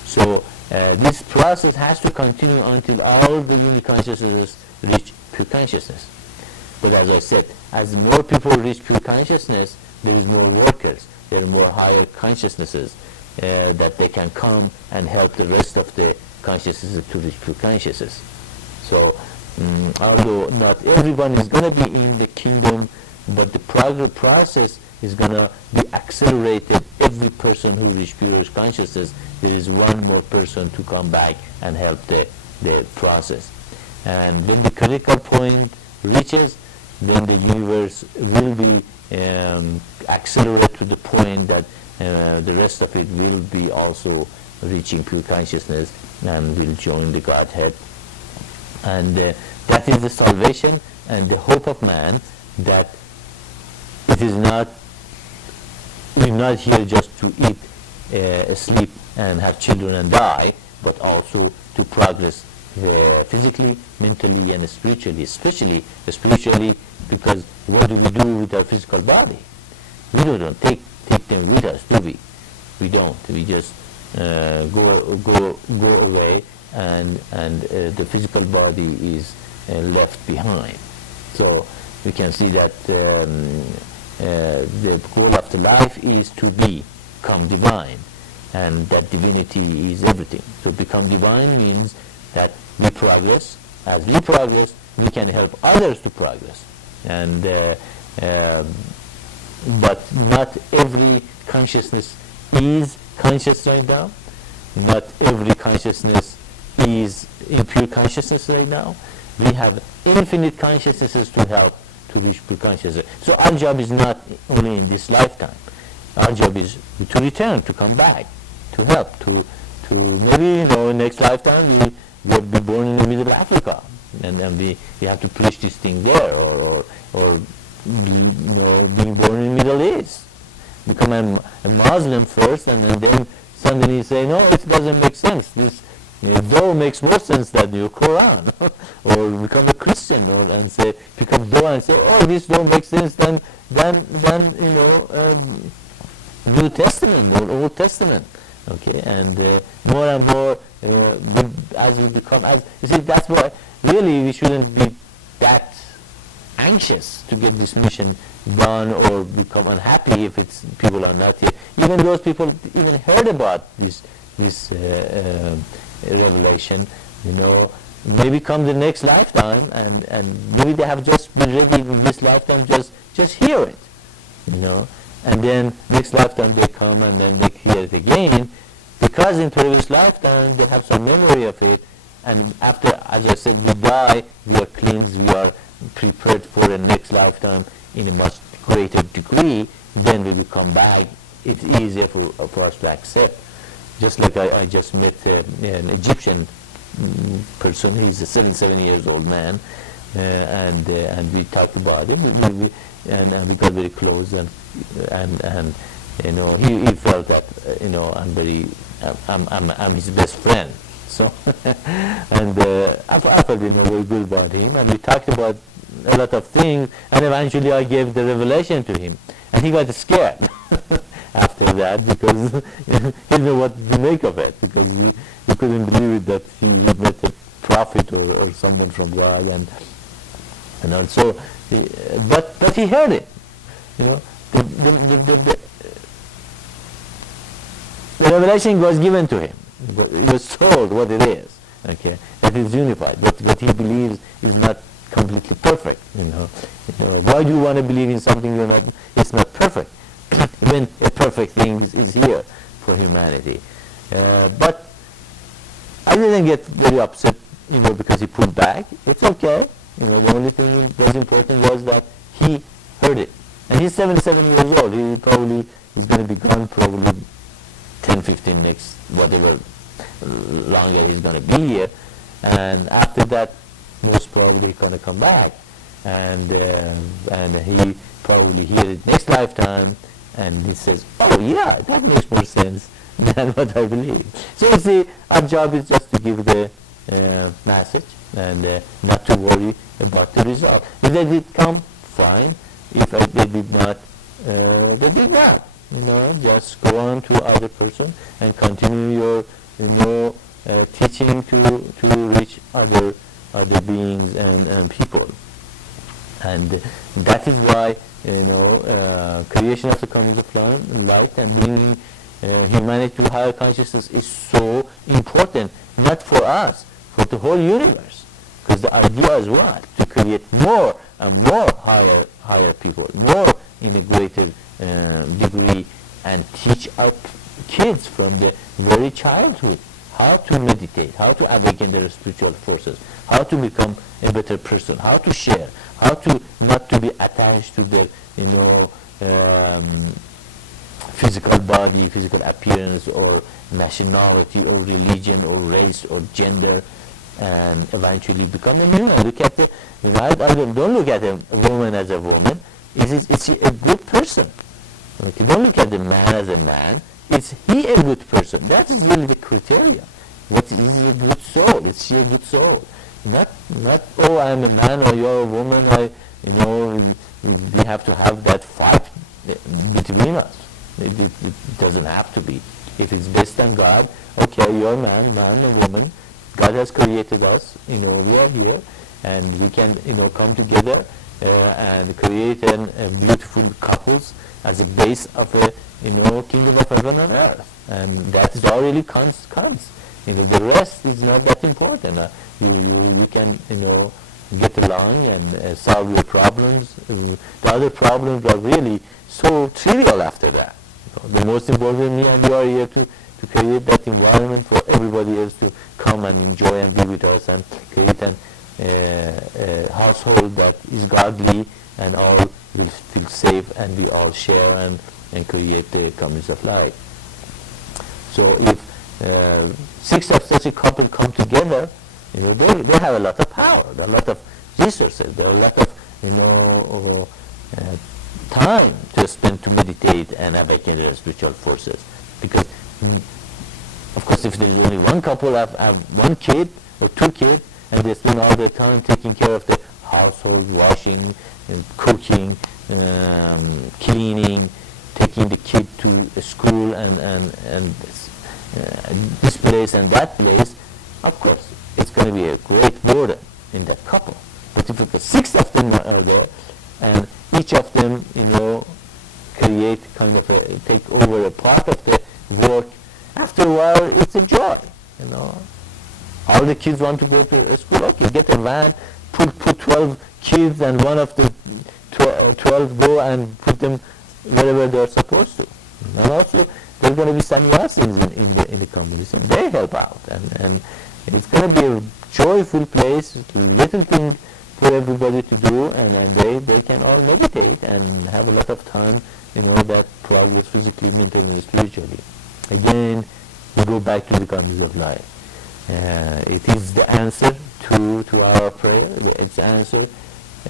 So this process has to continue until all the unit consciousnesses reach pure consciousness. But as I said, as more people reach pure consciousness, there is more workers, there are more higher consciousnesses that they can come and help the rest of the consciousnesses to reach pure consciousness. So although not everyone is going to be in the kingdom, but the process is going to be accelerated. Every person who reaches pure consciousness, there is one more person to come back and help the process. And when the critical point reaches, then the universe will be accelerated to the point that the rest of it will be also reaching pure consciousness and will join the Godhead. And that is the salvation and the hope of man, that it is not, we're not here just to eat, sleep and have children and die, but also to progress physically, mentally and spiritually, especially spiritually, because what do we do with our physical body? We don't take take them with us, do we? We don't. We just go away, and the physical body is left behind. So we can see that the goal of the life is to become divine, and that divinity is everything. So become divine means that we progress. As we progress, we can help others to progress. And but not every consciousness is conscious right now. Not every consciousness is impure consciousness right now. We have infinite consciousnesses to help to reach pure consciousness. So our job is not only in this lifetime. Our job is to return, to come back, to help, to maybe next lifetime we will be born in the middle of Africa, and we have to preach this thing there, or being born in the Middle East, become a Muslim first, and then suddenly say, no, it doesn't make sense. This Dawah makes more sense than your Quran, or become a Christian, and say pick up Dawah and say, oh, this don't make sense than New Testament or Old Testament. Okay, and more and more as we become, you see, that's why really we shouldn't be that anxious to get this mission done or become unhappy if people are not here. Even those people even heard about this revelation, maybe come the next lifetime, and maybe they have just been ready in this lifetime just hear it, and then next lifetime they come and then they hear it again, because in previous lifetime they have some memory of it, and after, as I said, we die, we are cleansed, we are prepared for the next lifetime in a much greater degree. Then when we come back, it's easier for us to accept. Just like I just met an Egyptian person. He's a 77 years old man, and we talked about him, and we got very close, and he felt that I'm his best friend. So and I felt very good about him, and we talked about a lot of things, and eventually I gave the revelation to him, and he got scared after that, because he didn't know what to make of it, because he couldn't believe it that he met a prophet or someone from God, and also, but he heard it, the revelation was given to him. He was told what it is, okay, that is unified. What he believes is not completely perfect. Why do you want to believe in something it's not perfect? When a perfect thing is here for humanity. But I didn't get very upset, because he pulled back. It's okay. The only thing that was important was that he heard it. And he's 77 years old. He probably is going to be gone probably 10, 15 next, whatever longer he's going to be here. And after that, most probably he's going to come back. And he probably hear it next lifetime, and he says, oh yeah, that makes more sense than what I believe. So you see, our job is just to give the message, and not to worry about the result. If they did come, fine. If they did not, they did not. Just go on to other person and continue your teaching to reach other beings and people. And that is why creation of the comings of light and bringing humanity to higher consciousness is so important, not for us, for the whole universe. Because the idea is what? To create more and more higher people, more in a greater degree, and teach our kids from the very childhood how to meditate, how to awaken their spiritual forces, how to become a better person, how to share, how to not to be attached to their physical body, physical appearance, or nationality, or religion, or race, or gender, and eventually become a human. Look at I don't look at a woman as a woman. It's a good person. Okay, don't look at the man as a man. Is he a good person? That is really the criteria. What is a good soul? Is she a good soul? Not oh, I'm a man or you're a woman. We have to have that fight between us. It doesn't have to be. If it's based on God, okay, you're man or woman. God has created us. We are here, and we can, come together and create a beautiful couples as a base of a, kingdom of heaven on earth. And that is all really counts. The rest is not that important. You can, get along and solve your problems. The other problems are really so trivial after that. The most important, me and you are here to create that environment for everybody else to come and enjoy and be with us and create a household that is godly and all will feel safe and we all share and create the communities of life. So if 6 of such a couple come together, they have a lot of power, there are a lot of resources, there are a lot of time to spend to meditate and awaken their spiritual forces. Because, of course, if there is only one couple, have one kid or 2 kids, and they spend all their time taking care of the household, washing, and cooking, cleaning, taking the kid to school and this place and that place, of course, it's going to be a great burden in that couple. But if the 6 of them are there, and each of them, create kind of take over a part of the work, after a while, it's a joy, All the kids want to go to school, okay, get a van, put 12 kids, and one of the 12 go and put them wherever they're supposed to. And also, there are going to be sannyasis in the community, and they help out. And it's going to be a joyful place, little thing for everybody to do, and they can all meditate and have a lot of time, that progress physically, mentally, and spiritually. Again, we go back to the communities of life. It is the answer to our prayer. It's the answer,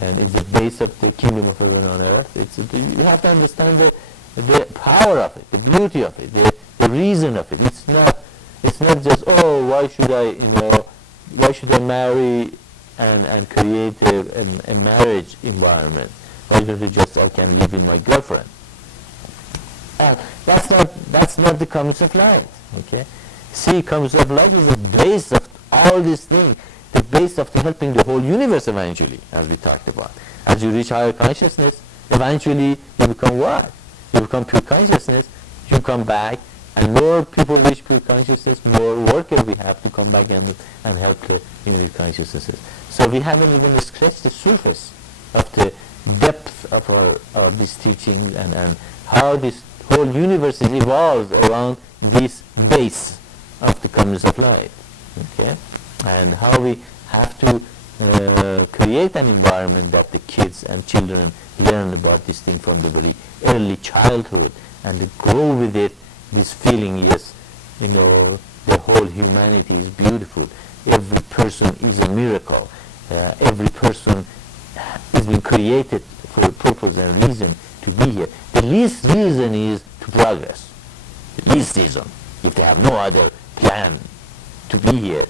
and it's the base of the kingdom of heaven on earth. You have to understand the power of it, the beauty of it, the reason of it. It's not just, why should I marry and create a marriage environment? Why don't I can live with my girlfriend? That's not the communities of light. Okay, see, communities of light is the base of all these things, the base of helping the whole universe eventually, as we talked about. As you reach higher consciousness, eventually you become what? You become pure consciousness. You come back, and more people reach pure consciousness, more workers we have to come back and help the unit consciousnesses. So we haven't even scratched the surface of the depth of these teachings and how this whole universe is evolved around this base of the communities of life. Okay, and how we have to create an environment that the kids and children learn about this thing from the very early childhood and they grow with it. This feeling, yes, the whole humanity is beautiful. Every person is a miracle. Every person is being created for a purpose and reason to be here. The least reason is to progress. The least reason, if they have no other plan to be here,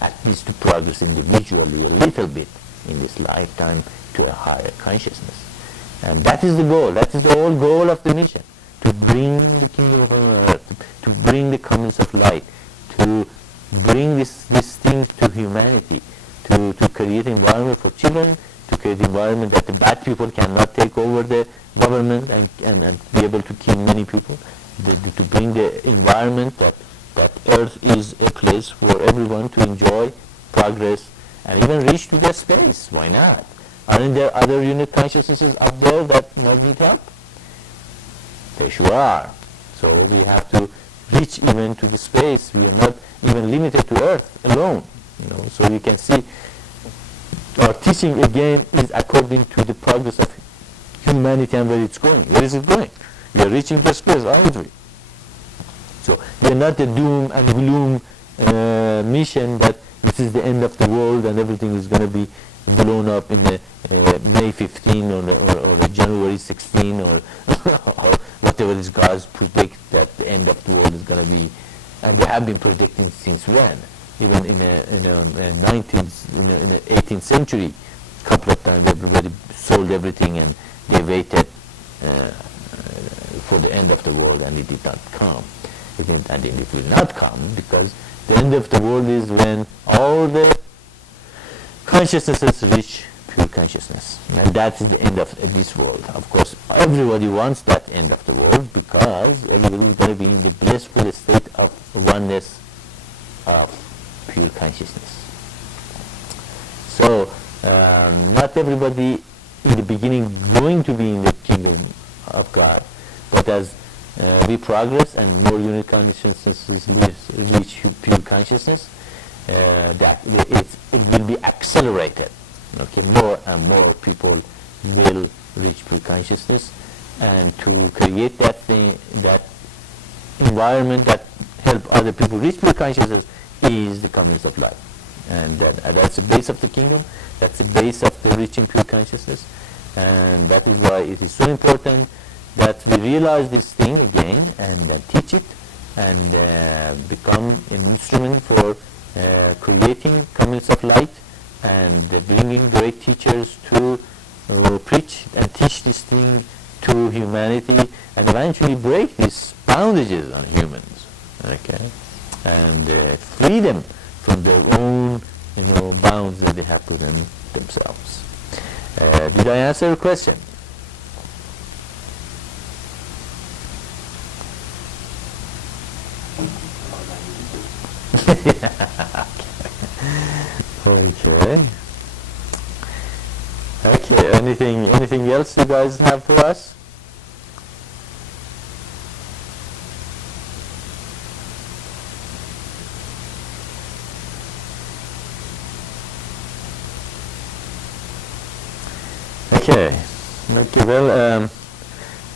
at least to progress individually a little bit in this lifetime to a higher consciousness. And that is the goal. That is the whole goal of the mission. To bring the kingdom of heaven on earth, to bring the communities of light, to bring these things to humanity, to create an environment for children, to create an environment that the bad people cannot take over the government and be able to kill many people, to bring the environment that earth is a place for everyone to enjoy, progress, and even reach to the space. Why not? Aren't there other unit consciousnesses up there that might need help? They sure are. So we have to reach even to the space. We are not even limited to Earth alone. So you can see our teaching again is according to the progress of humanity and where it's going. Where is it going? We are reaching the space, aren't we? So we are not a doom and gloom mission that this is the end of the world and everything is going to be blown up in May 15 or January 16 or whatever these guys predict that the end of the world is going to be, and they have been predicting since when, even in the 18th century, a couple of times everybody sold everything and they waited for the end of the world, and it did not come. And it will not come, because the end of the world is when all the consciousnesses reach pure consciousness, and that is the end of this world. Of course, everybody wants that end of the world, because everybody is going to be in the blissful state of oneness of pure consciousness. So not everybody in the beginning going to be in the kingdom of God, but as we progress and more unit consciousnesses reach pure consciousness, that it will be accelerated. Okay, more and more people will reach pure consciousness, and to create that thing, that environment that help other people reach pure consciousness, is the community of life. And that's the base of the kingdom, that's the base of the reaching pure consciousness, and that is why it is so important that we realize this thing again and teach it, and become an instrument for creating communities of light, and bringing great teachers to preach and teach this thing to humanity, and eventually break these boundages on humans, okay, and free them from their own, bounds that they have put on themselves. Did I answer your question? Okay. Okay. Anything else you guys have for us? Okay. Okay. Well,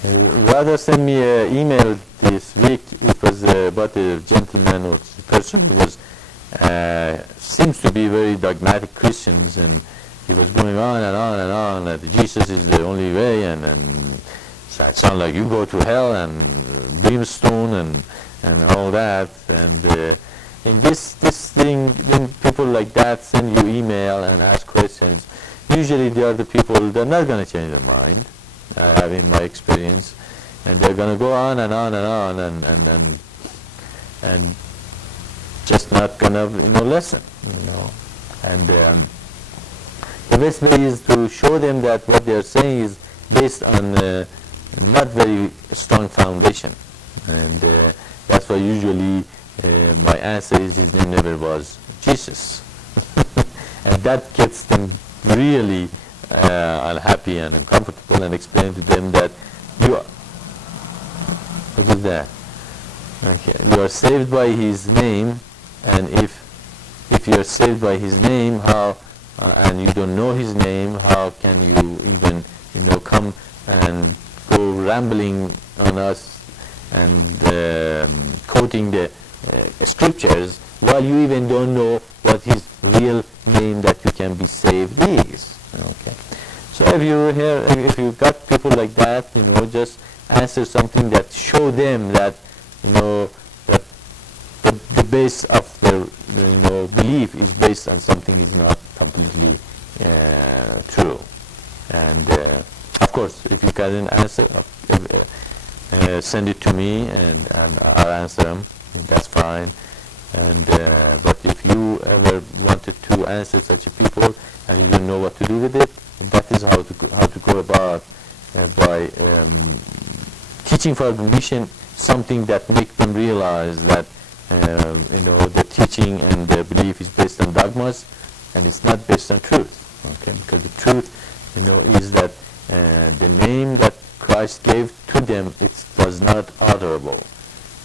Radha sent me an email this week. It was about a gentleman or person who was seems to be very dogmatic Christians, and he was going on and on and on that Jesus is the only way, and Satsang, like you go to hell, and brimstone and all that, and this thing, then people like that send you email and ask questions. Usually they are the people that are not going to change their mind. I have in my experience, and they're going to go on and on and on and just not going to listen, and the best way is to show them that what they're saying is based on not very strong foundation, and that's why usually my answer is his name never was Jesus. And that gets them really unhappy and uncomfortable, and explain to them that what is that? Okay, you are saved by his name, and if you are saved by his name, how and you don't know his name, how can you even come and go rambling on us and quoting the scriptures while you even don't know what his real name that you can be saved is? Okay, so if you got people like that, just answer something that show them that that the base of their belief is based on something is not completely true. And of course, if you can answer, send it to me, and I'll answer them. That's fine. And but if you ever wanted to answer such a people and you don't know what to do with it, that is how to go about by teaching for the mission something that makes them realize that the teaching and their belief is based on dogmas, and it's not based on truth. Okay, because the truth, is that the name that Christ gave to them, it was not utterable,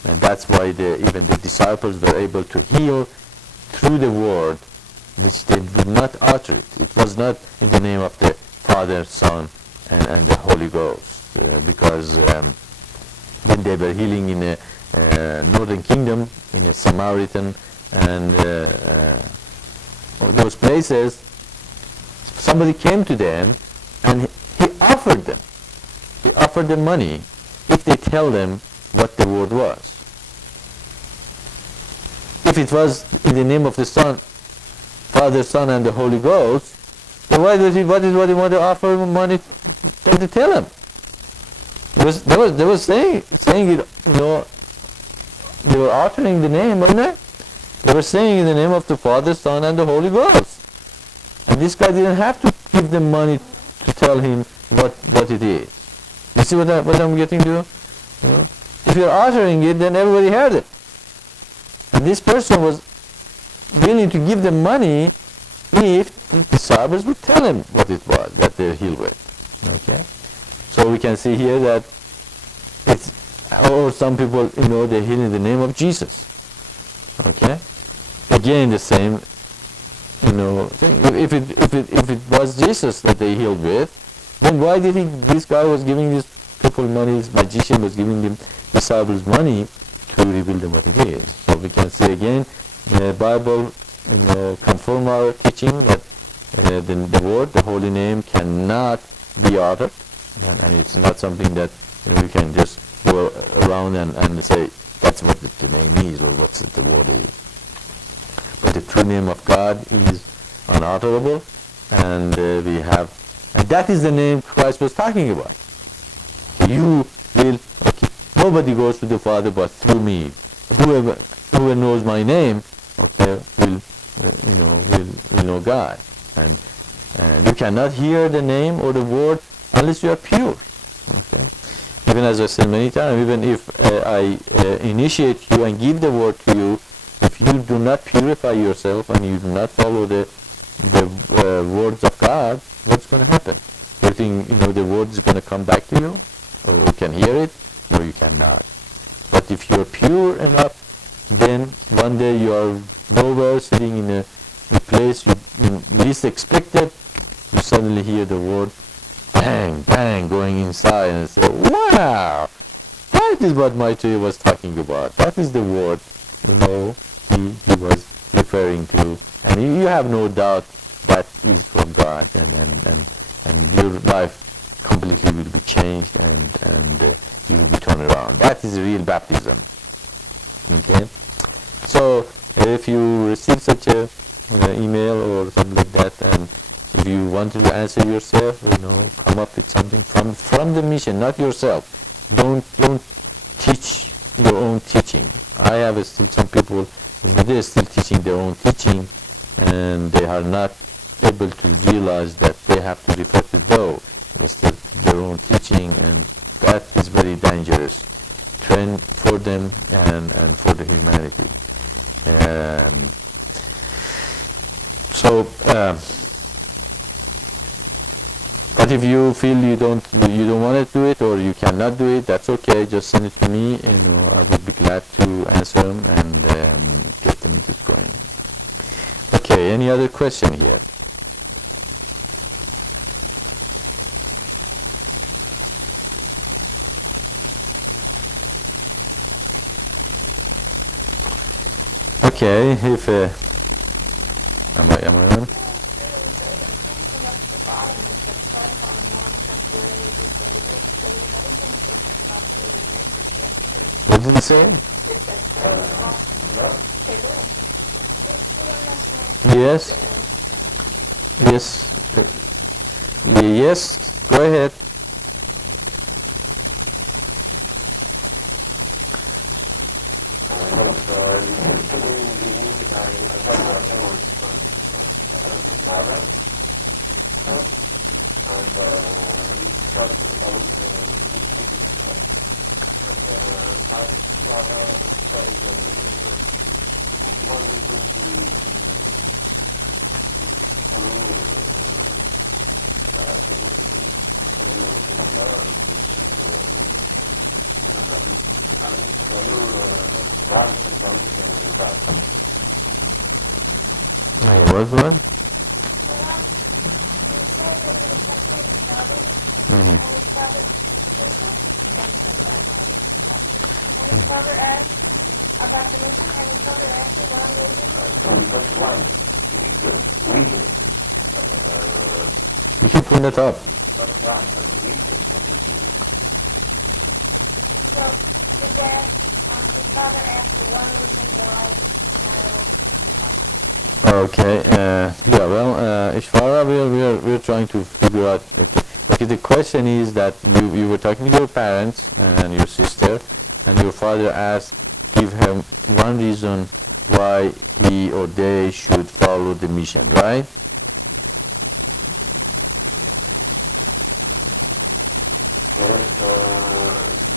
and that's why even the disciples were able to heal through the word, which they would not utter it. It was not in the name of the Father, Son, and the Holy Ghost, because when they were healing in a northern kingdom, in a Samaritan and those places, somebody came to them and he offered them money if they tell them what the word was. If it was in the name of the Son, Father, Son, and the Holy Ghost, then what is what he want to offer money to tell him? They were saying it, they were uttering the name, weren't they? They were saying in the name of the Father, Son, and the Holy Ghost. And this guy didn't have to give them money to tell him what it is. You see what I'm getting to? If you're uttering it, then everybody heard it. And this person was willing to give them money if the disciples would tell him what it was that they're healed with. Okay? So we can see here that or some people, they heal in the name of Jesus. Okay? Again, the same, thing. If it was Jesus that they healed with, then why did this guy was giving these people money, this magician was giving them disciples money to reveal them what it is? So we can see again, the Bible, confirm our teaching that the word, the holy name, cannot be uttered, and it's not something that we can just go around and say that's what the name is or what the word is. But the true name of God is unutterable, and and that is the name Christ was talking about. You will, nobody goes to the Father but through me. Whoever knows my name, will know God. And you cannot hear the name or the word unless you are pure. Okay. Even as I said many times, even if I initiate you and give the word to you, if you do not purify yourself and you do not follow the words of God, what's going to happen? You think the word is going to come back to you, or you can hear it? No, you cannot. But if you're pure enough, then one day you are nowhere, sitting in a place you least expect it. You suddenly hear the word, bang, bang, going inside, and say, wow, that is what Maitreya was talking about. That is the word, he was referring to. And you have no doubt that is from God, and your life completely will be changed, and you will be turned around. That is real baptism. Okay? So, if you receive such a email or something like that, and if you want to answer yourself, come up with something from the mission, not yourself. Don't teach your own teaching. I have still some people, they're still teaching their own teaching, and they are not able to realize that they have to refer to their own teaching, and that is very dangerous trend for them and for the humanity. But if you feel you don't want to do it, or you cannot do it, that's okay. Just send it to me, I would be glad to answer them and get them just going. Okay, any other question here? Okay, if am I on? What did he say? Yes. Go ahead. What one? You can put it up. Okay. Ishvara, we're trying to figure out. Okay. Okay, the question is that you were talking to your parents and your sister, and your father asked, give him one reason why he or they should follow the mission, right? Yes,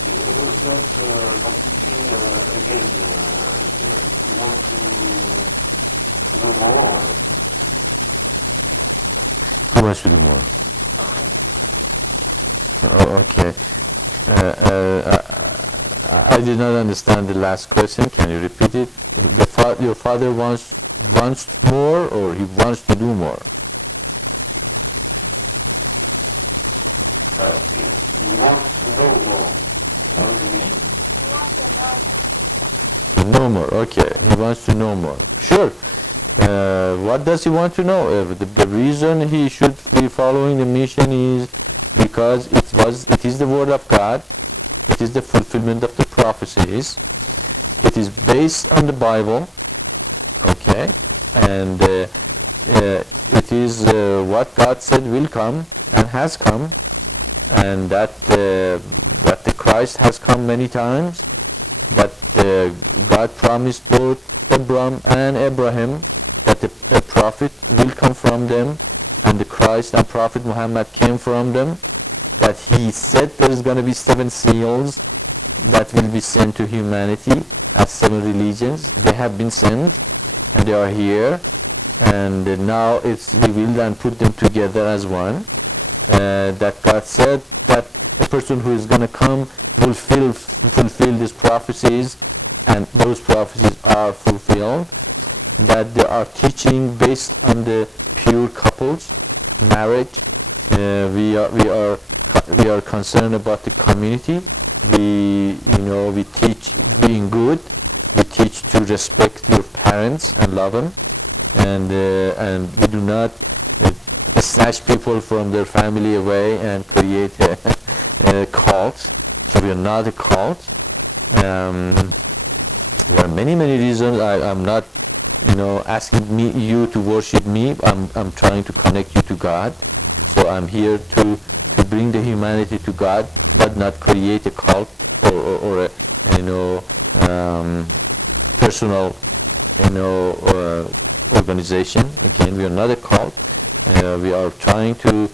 it was not completely again. You want to know more. Who wants to do more? Oh, okay. I did not understand the last question. Can you repeat it? Your father wants more, or he wants to do more? He wants to know more about the mission. He wants to know. No more. Okay, he wants to know more. Sure. What does he want to know? The reason he should be following the mission is because it is the word of God. It is the fulfillment of the prophecies. It is based on the Bible. Okay, and it is what God said will come and has come, and that the Christ has come many times. That God promised both Abraham and Abraham that a prophet will come from them, and the Christ and Prophet Muhammad came from them. That he said there is going to be 7 seals that will be sent to humanity as 7 religions. They have been sent, and they are here, and now he will then put them together as one. That God said that the person who is going to come will fulfill these prophecies, and those prophecies are fulfilled. That they are teaching based on the pure couples, marriage. We are concerned about the community. We teach being good. We teach to respect your parents and love them, and we do not snatch people from their family away and create a cult. So we are not a cult. There are many reasons. I'm not asking you to worship me. I'm trying to connect you to God. So I'm here to bring the humanity to God, but not create a cult or a personal organization. Again, we are not a cult. We are trying to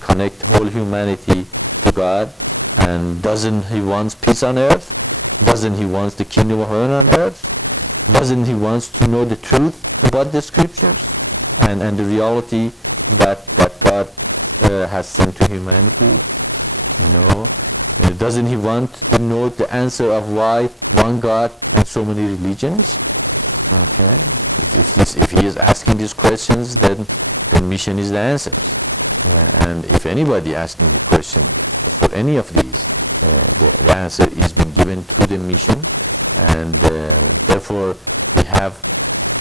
connect whole humanity to God. And doesn't he want peace on earth? Doesn't he want the kingdom of heaven on earth? Doesn't he want to know the truth about the scriptures and the reality that God has sent to humanity? Doesn't he want to know the answer of why one God and so many religions? Okay, if he is asking these questions, then the mission is the answer. And if anybody asking a question for any of these, the answer is being given through the mission, and therefore they have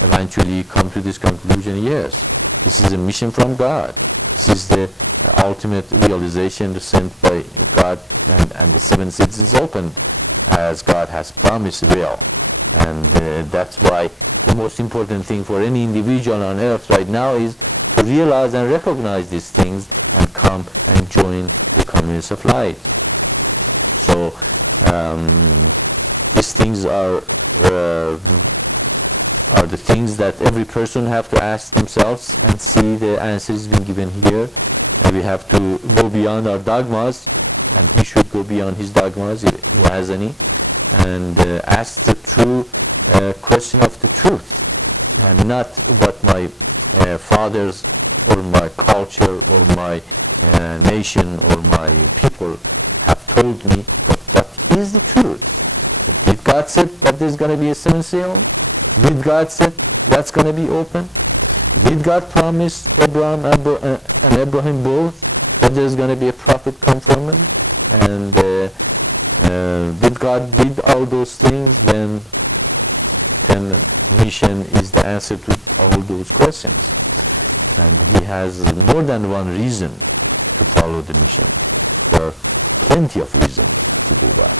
eventually come to this conclusion: yes, this is a mission from God. This is the ultimate realization sent by God, and the 7 seals is opened as God has promised will. And that's why the most important thing for any individual on earth right now is to realize and recognize these things and come and join the communities of light. So these things are the things that every person have to ask themselves and see the answers being given here. And we have to go beyond our dogmas, and he should go beyond his dogmas if he has any, and ask the true question of the truth, and not what my fathers or my culture or my nation or my people have told me, but what is the truth? Did God say that there's going to be a 7th seal? Did God say that's going to be open? Did God promise Abraham and Abraham both that there's going to be a prophet come from them? And did God did all those things? Then mission is the answer to all those questions. And he has more than one reason to follow the mission. There are plenty of reasons to do that.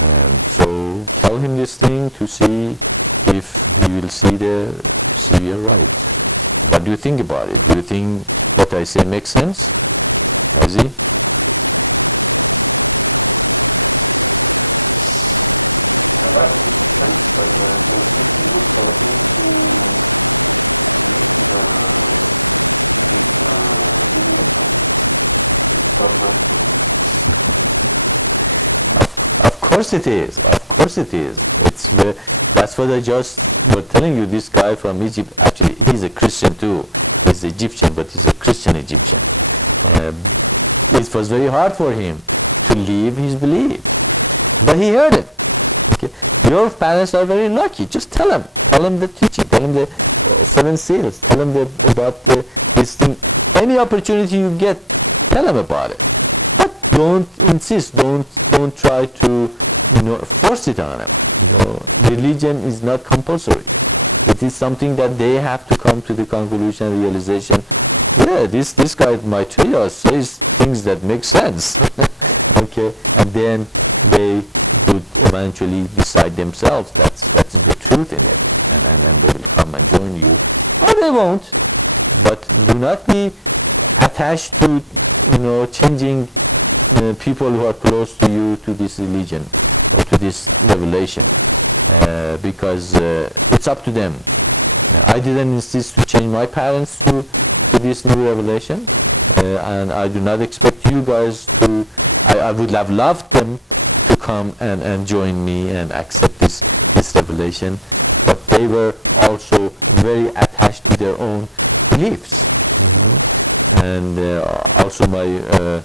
And so tell him this thing to see if he will see you're right. What do you think about it? Do you think what I say makes sense? Is he? That is sense that it's difficult for him to Of course it is. Of course it is. That's what I just was telling you. This guy from Egypt, actually, he's a Christian too. He's Egyptian, but he's a Christian Egyptian. It was very hard for him to leave his belief, but he heard it. Okay? Your parents are very lucky. Just tell them. Tell them the teaching. Tell them the seven seals. Tell them about this thing. Any opportunity you get, tell them about it. But don't insist. Don't try to force it on them. Religion is not compulsory. It is something that they have to come to the conclusion, realization. Yeah, this guy Maitreya says things that make sense. Okay, and then they would eventually decide themselves that is the truth in it, and they will come and join you, or they won't. But do not be attached to changing people who are close to you to this religion or to this revelation, because it's up to them. I didn't insist to change my parents to this new revelation, and I do not expect you guys to. I would have loved them to come and join me and accept this revelation, but they were also very attached to their own beliefs. And also my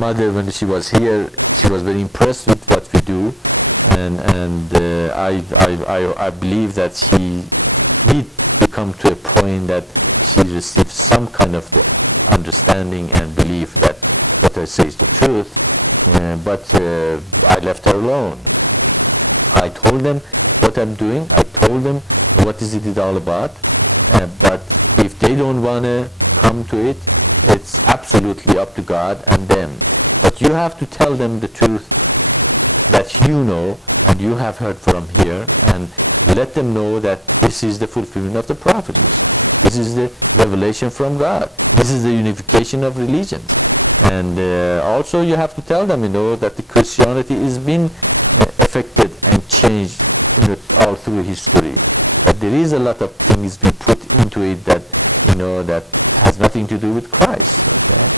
mother, when she was here, she was very impressed with what we do, and I believe that she did become to a point that she received some kind of understanding and belief that what I say is the truth, but I left her alone. I told them what I'm doing, I told them what is it all about, but if they don't want to come to it, it's absolutely up to God and them. But you have to tell them the truth that you know and you have heard from here, and let them know that this is the fulfillment of the prophecies. This is the revelation from God. This is the unification of religions. And also you have to tell them, that the Christianity has been affected and changed all through history. That there is a lot of things being put into it that, that has nothing to do with Christ. Okay?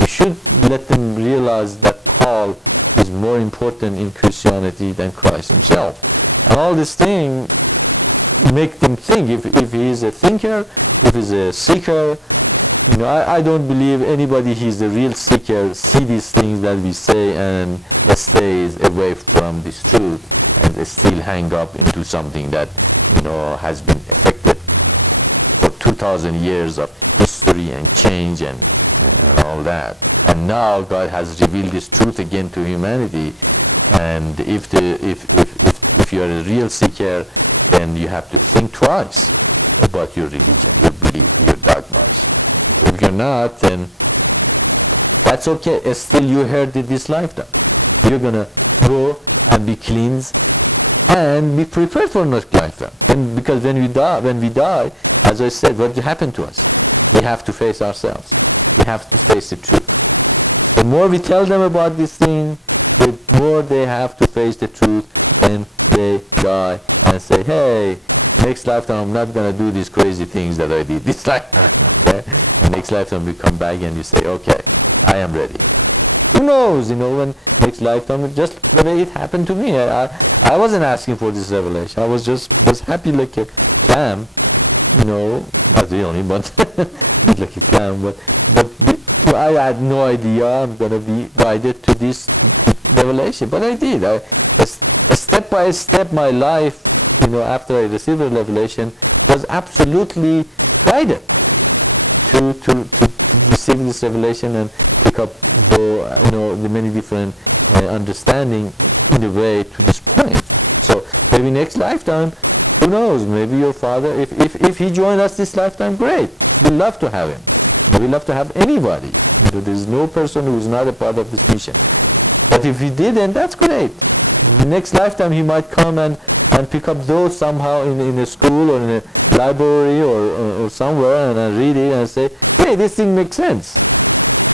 You should let them realize that Paul is more important in Christianity than Christ himself. And all these things make them think. If he is a thinker, if he's a seeker, I don't believe anybody who's a real seeker see these things that we say and stays away from this truth and still hang up into something that has been affected for 2,000 years of history and change and all that. And now God has revealed this truth again to humanity. And if you are a real seeker, then you have to think twice about your religion, your belief, your dogmas. If you're not, then that's okay. Still, you heard it this lifetime. You're gonna go and be cleansed and be prepared for next lifetime. And because when we die, as I said, what happened to us? We have to face ourselves. We have to face the truth. The more we tell them about this thing, the more they have to face the truth, and they die and say, hey, next lifetime I'm not going to do these crazy things that I did this lifetime. Okay? And next lifetime we come back and you say, okay, I am ready. Who knows, when next lifetime, just the way it happened to me. I wasn't asking for this revelation. I was happy like a clam, not really, but not like a clam, but I had no idea I'm going to be guided to this revelation, but I did. Step by step, my life, after I received the revelation, was absolutely guided to receive this revelation and pick up the many different understanding in the way to this point. So maybe next lifetime, who knows? Maybe your father, if he joined us this lifetime, great. We'd love to have him. We'd love to have anybody. There's no person who is not a part of this mission. But if he didn't, that's great. The next lifetime he might come and pick up those somehow in a school or in a library or somewhere and read it and say, hey, this thing makes sense.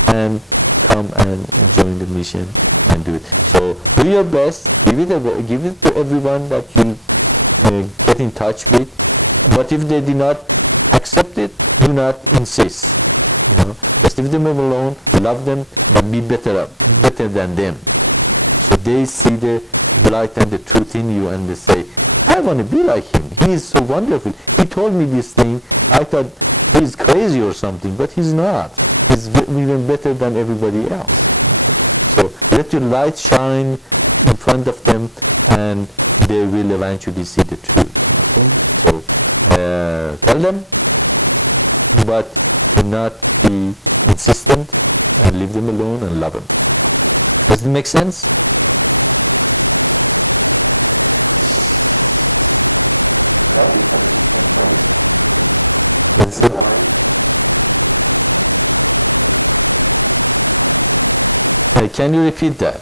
and come and join the mission and do it. So do your best, give it to everyone that you get in touch with, but if they do not accept it, do not insist. Just leave them alone, love them, and be better than them. So they see the light and the truth in you, and they say, I want to be like him. He is so wonderful. He told me this thing. I thought he's crazy or something, but he's not. He's even better than everybody else. So let your light shine in front of them, and they will eventually see the truth. Okay? So tell them, but do not be insistent, and leave them alone and love them. Does it make sense? That's it. Hey, can you repeat that?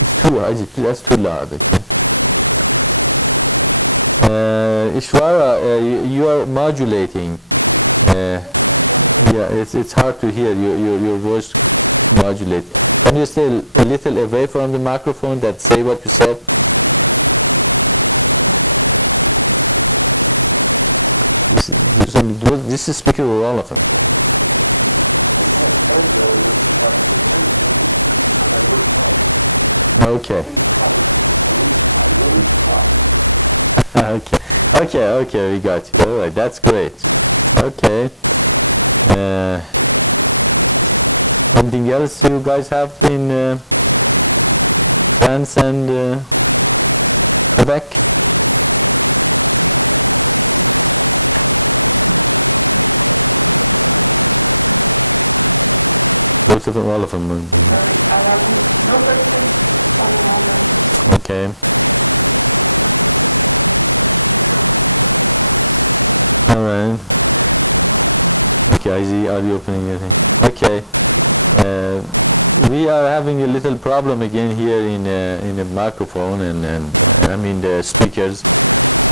It's too hard. That's too loud. Ishwara, you are modulating. Yeah, it's hard to hear your voice modulate. Can you stay a little away from the microphone that say what you said? This is speaking for all of them. Okay. Okay, we got you. All right, that's great. Okay. Anything else you guys have in France and Quebec? Both of them, all of them. No questions for the moment. Okay. All right. Okay, I see. Are you opening anything? Okay. We are having a little problem again here in the microphone and I mean the speakers,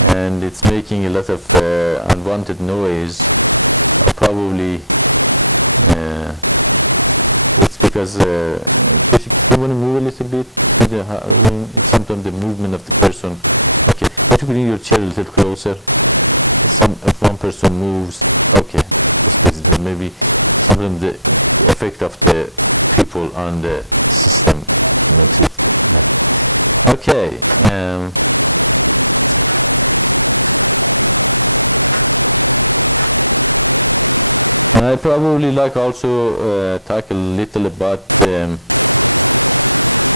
and it's making a lot of unwanted noise. Probably it's because if you want to move a little bit to the room, sometimes the movement of the person. Okay, try to bring your chair a little closer. If one person moves, okay, just maybe sometimes the effect of the people on the system makes it. Okay. And I probably like also talk a little about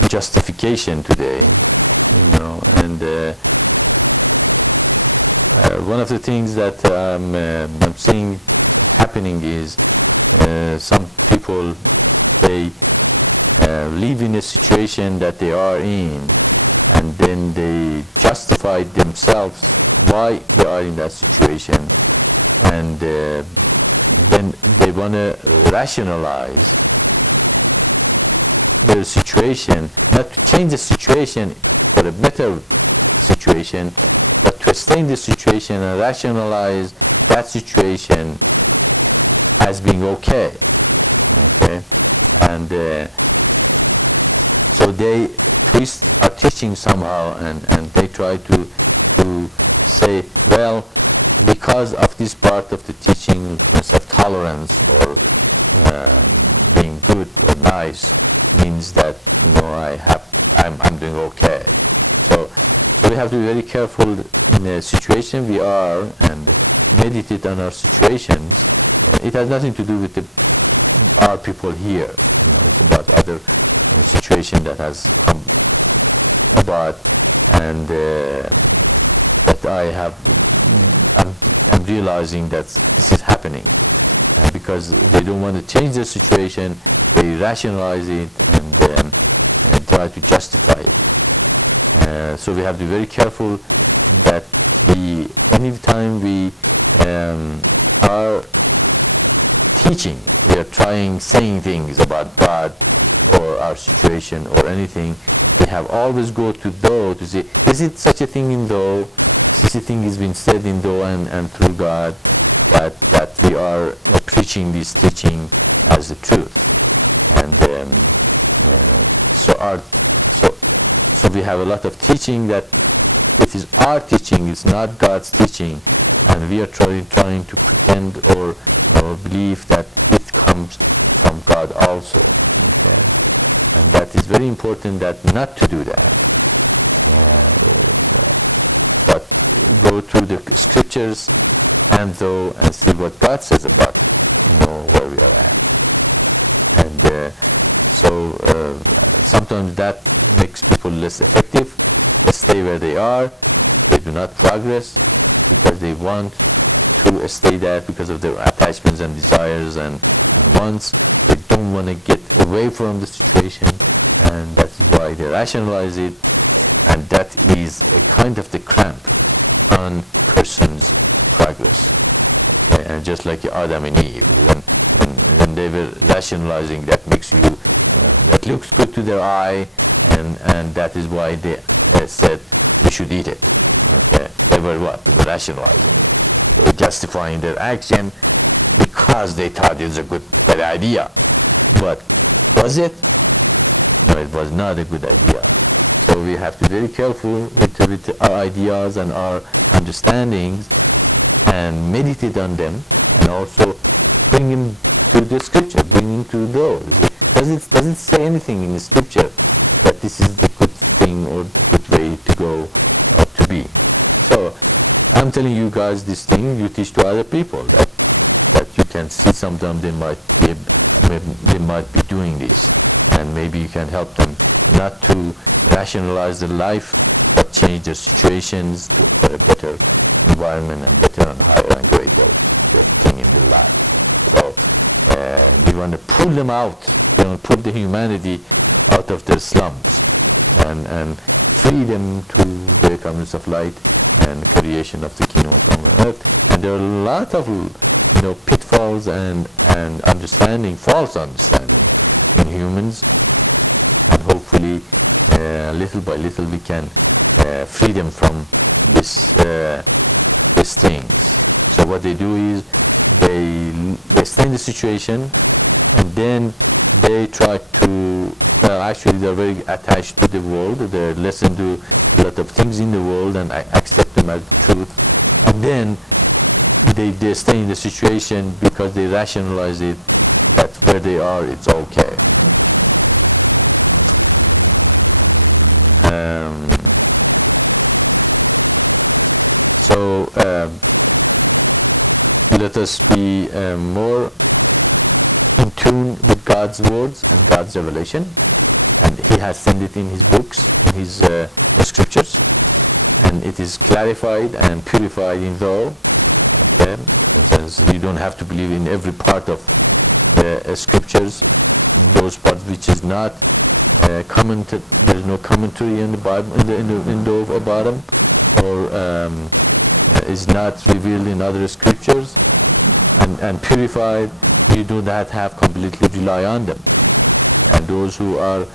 justification today, and one of the things that I'm seeing happening is some people, they live in a situation that they are in, and then they justify themselves why they are in that situation, and then they want to rationalize their situation, not to change the situation for a better situation, but to stay in the situation and rationalize that situation as being okay. Okay, and so they are teaching somehow, and they try to say, well, because of this part of the teaching, of tolerance or being good or nice, means that I'm doing okay. So we have to be very careful in the situation we are and meditate on our situations. It has nothing to do with our people here. It's about other situation that has come about, and that I'm realizing that this is happening, because they don't want to change the situation, they rationalize it and try to justify it. So we have to be very careful that anytime we are teaching, we are saying things about God or our situation or anything, we have always go to Do to say, is it such a thing in Do? Such a thing has been said in Do and through God that we are preaching this teaching as the truth. And so we have a lot of teaching that it is our teaching, it's not God's teaching, and we are trying to pretend or believe that it comes from God also. Okay? And that is very important, that not to do that. But go through the scriptures and see what God says about where we are at. And sometimes that makes people less effective. They stay where they are. They do not progress because they want to stay there because of their attachments and desires and wants. They don't want to get away from the situation, and that's why they rationalize it, and that is a kind of the cramp on person's progress. Okay? And just like Adam and Eve, when they were rationalizing, that makes you, that looks good to their eye, and that is why they said we should eat it. Okay? They were what? They were rationalizing it. They were justifying their action because they thought it was a good idea. But was it? No, it was not a good idea. So we have to be very careful with our ideas and our understandings, and meditate on them, and also bring them to the scripture, bring them to those. Does it say anything in the scripture that this is the good thing or the good way to go or to be? So I'm telling you guys this thing, you teach to other people that you can see sometimes they might be doing this, and maybe you can help them not to rationalize their life, but change their situations for a better environment and better and higher and greater thing in their life. So we want to pull them out, pull the humanity out of their slums and free them to the community of light and creation of the kingdom of God on earth. And there are a lot of pitfalls and understanding, false understanding in humans, and hopefully little by little we can free them from these things. So what they do is they stay in the situation, and then they try to, actually they're very attached to the world, they listen to a lot of things in the world and accept them as truth, and then they stay in the situation because they rationalize it, that where they are it's okay. Let us be more in tune with God's words and God's revelation, and He has sent it in His books, in His scriptures, and it is clarified and purified in Though. Okay, since you don't have to believe in every part of the scriptures, those parts which is not commented, there is no commentary in the Bible in the bottom, or is not revealed in other scriptures, and purified, you do not have completely rely on them. And those who are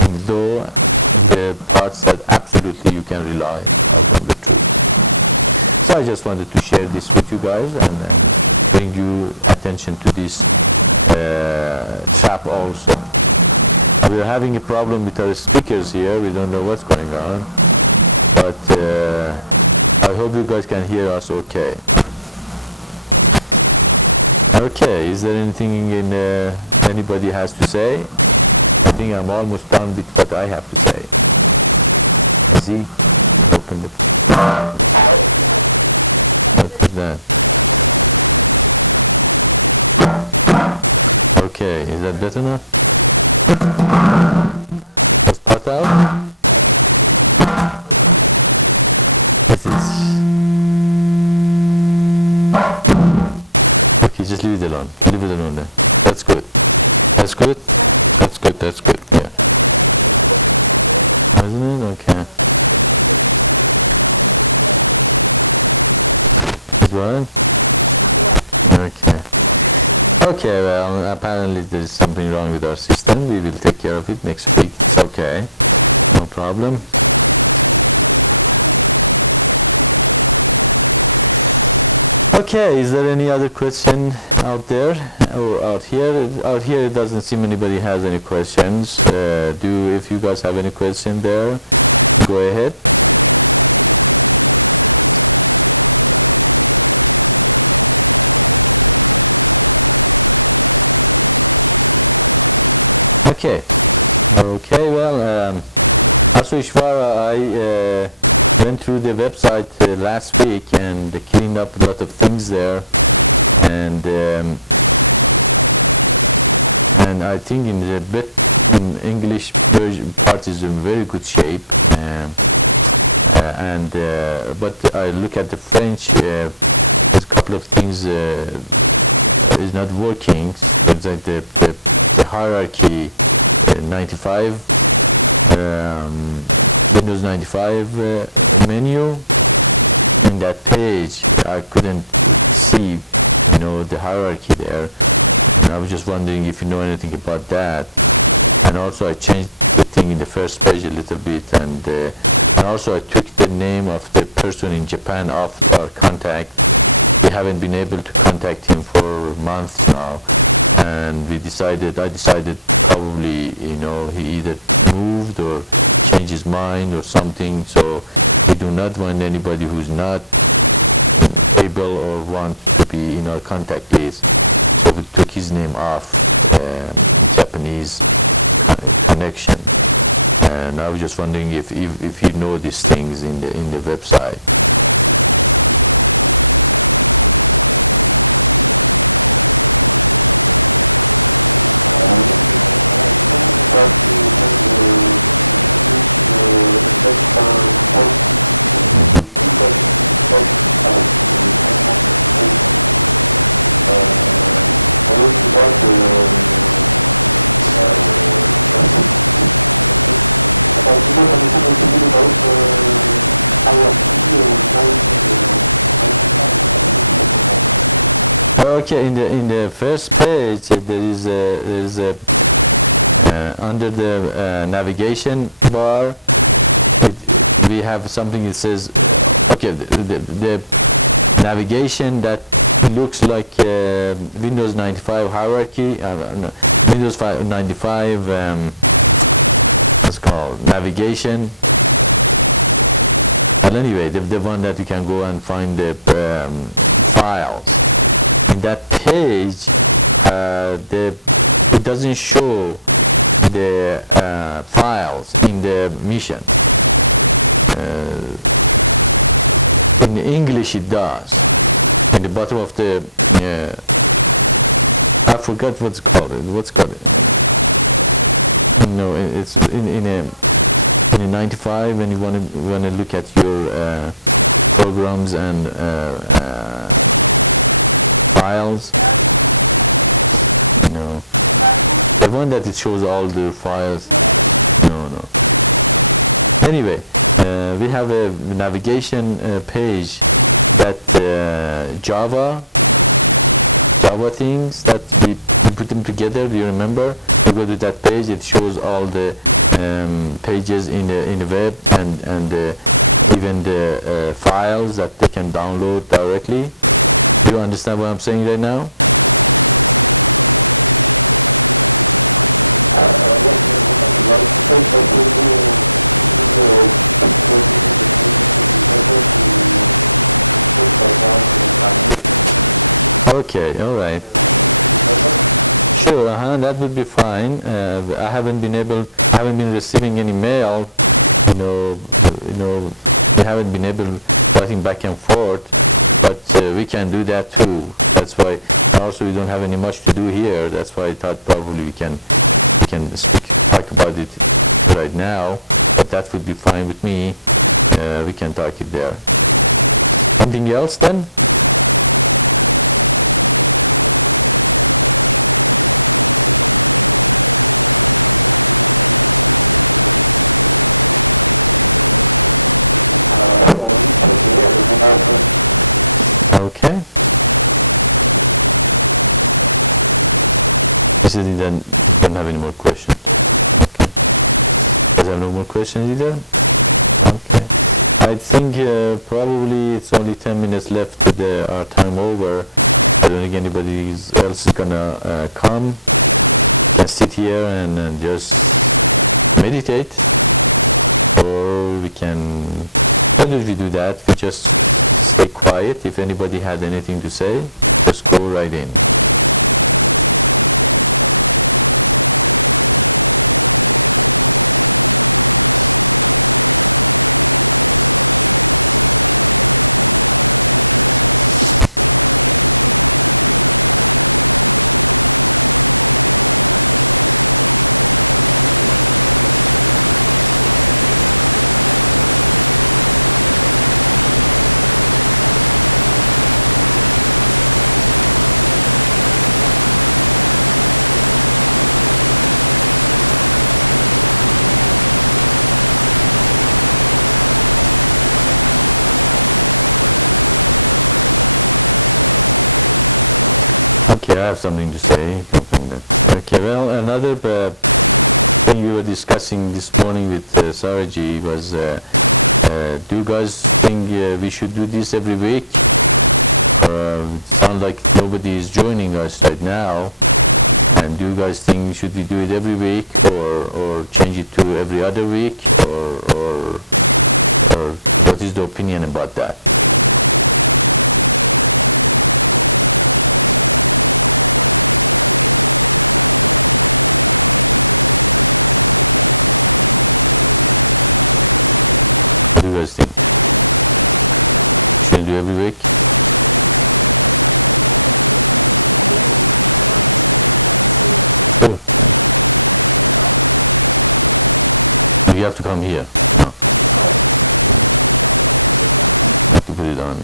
in the parts that absolutely you can rely on the truth. So I just wanted to share this with you guys and bring you attention to this trap also. We are having a problem with our speakers here. We don't know what's going on, but I hope you guys can hear us okay. Okay, is there anything anybody has to say? I think I'm almost done with what I have to say. See? Open the... What is that? Okay, is that better now? Let's part out. This is... Okay, just leave it alone. Leave it alone then. That's good. That's good. That's good. That's good. Yeah. Isn't it? Okay. Right? Okay. Okay, well, apparently there is something wrong with our system. We will take care of it next week. It's okay. No problem. Okay, is there any other question out there or out here? Out here, it doesn't seem anybody has any questions. If you guys have any question there, go ahead. Okay. Okay, well, also Ishvara, I went through the website last week and cleaned up a lot of things there, and I think in the in English version part is in very good shape, but I look at the French, there's a couple of things is not working. It's like the hierarchy 95 Windows 95 menu. In that page I couldn't see the hierarchy there, and I was just wondering if you know anything about that. And also I changed the thing in the first page a little bit, and also I took the name of the person in Japan off our contact. We haven't been able to contact him for months now, and I decided probably he either moved or changed his mind or something. So we do not want anybody who's not able or want to be in our contact list. So we took his name off Japanese connection, and I was just wondering if you know these things in the website. Okay, in the first page there is under the navigation bar we have something that says, okay, the navigation that looks like Windows 95 hierarchy, Windows 95 what's called navigation. But anyway, the one that you can go and find the files. In that page, it doesn't show the files in the mission. In English it does. In the bottom of the, I forgot what's called. No, it's in a 95 when you want to look at your programs and files. The one that it shows all the files. No. Anyway, we have a navigation page that Java things that we put them together. Do you remember? You go to that page, it shows all the pages in the web and even the files that they can download directly. Do you understand what I'm saying right now? Okay, all right. Sure, that would be fine. I haven't been receiving any mail. We haven't been able writing back and forth, but we can do that too. That's why. Also, we don't have any much to do here. That's why I thought probably we can talk about it right now. But that would be fine with me. We can talk it there. Anything else then? Okay. You said you don't have any more questions. Okay. Because have no more questions either? Okay. I think probably it's only 10 minutes left to our time over. I don't think anybody else is gonna come. You can sit here and just meditate, or we can, how do we do that? We just stay quiet. If anybody had anything to say, just go right in. Okay, I have something to say. Okay, well, another thing we were discussing this morning with Saraji was, do you guys think we should do this every week? It sounds like nobody is joining us right now. And do you guys think should we do it every week, or change it to every other week, or what is the opinion about that? What do you guys think? Should we do every week? Sure. You have to come here. No. You have to put it on.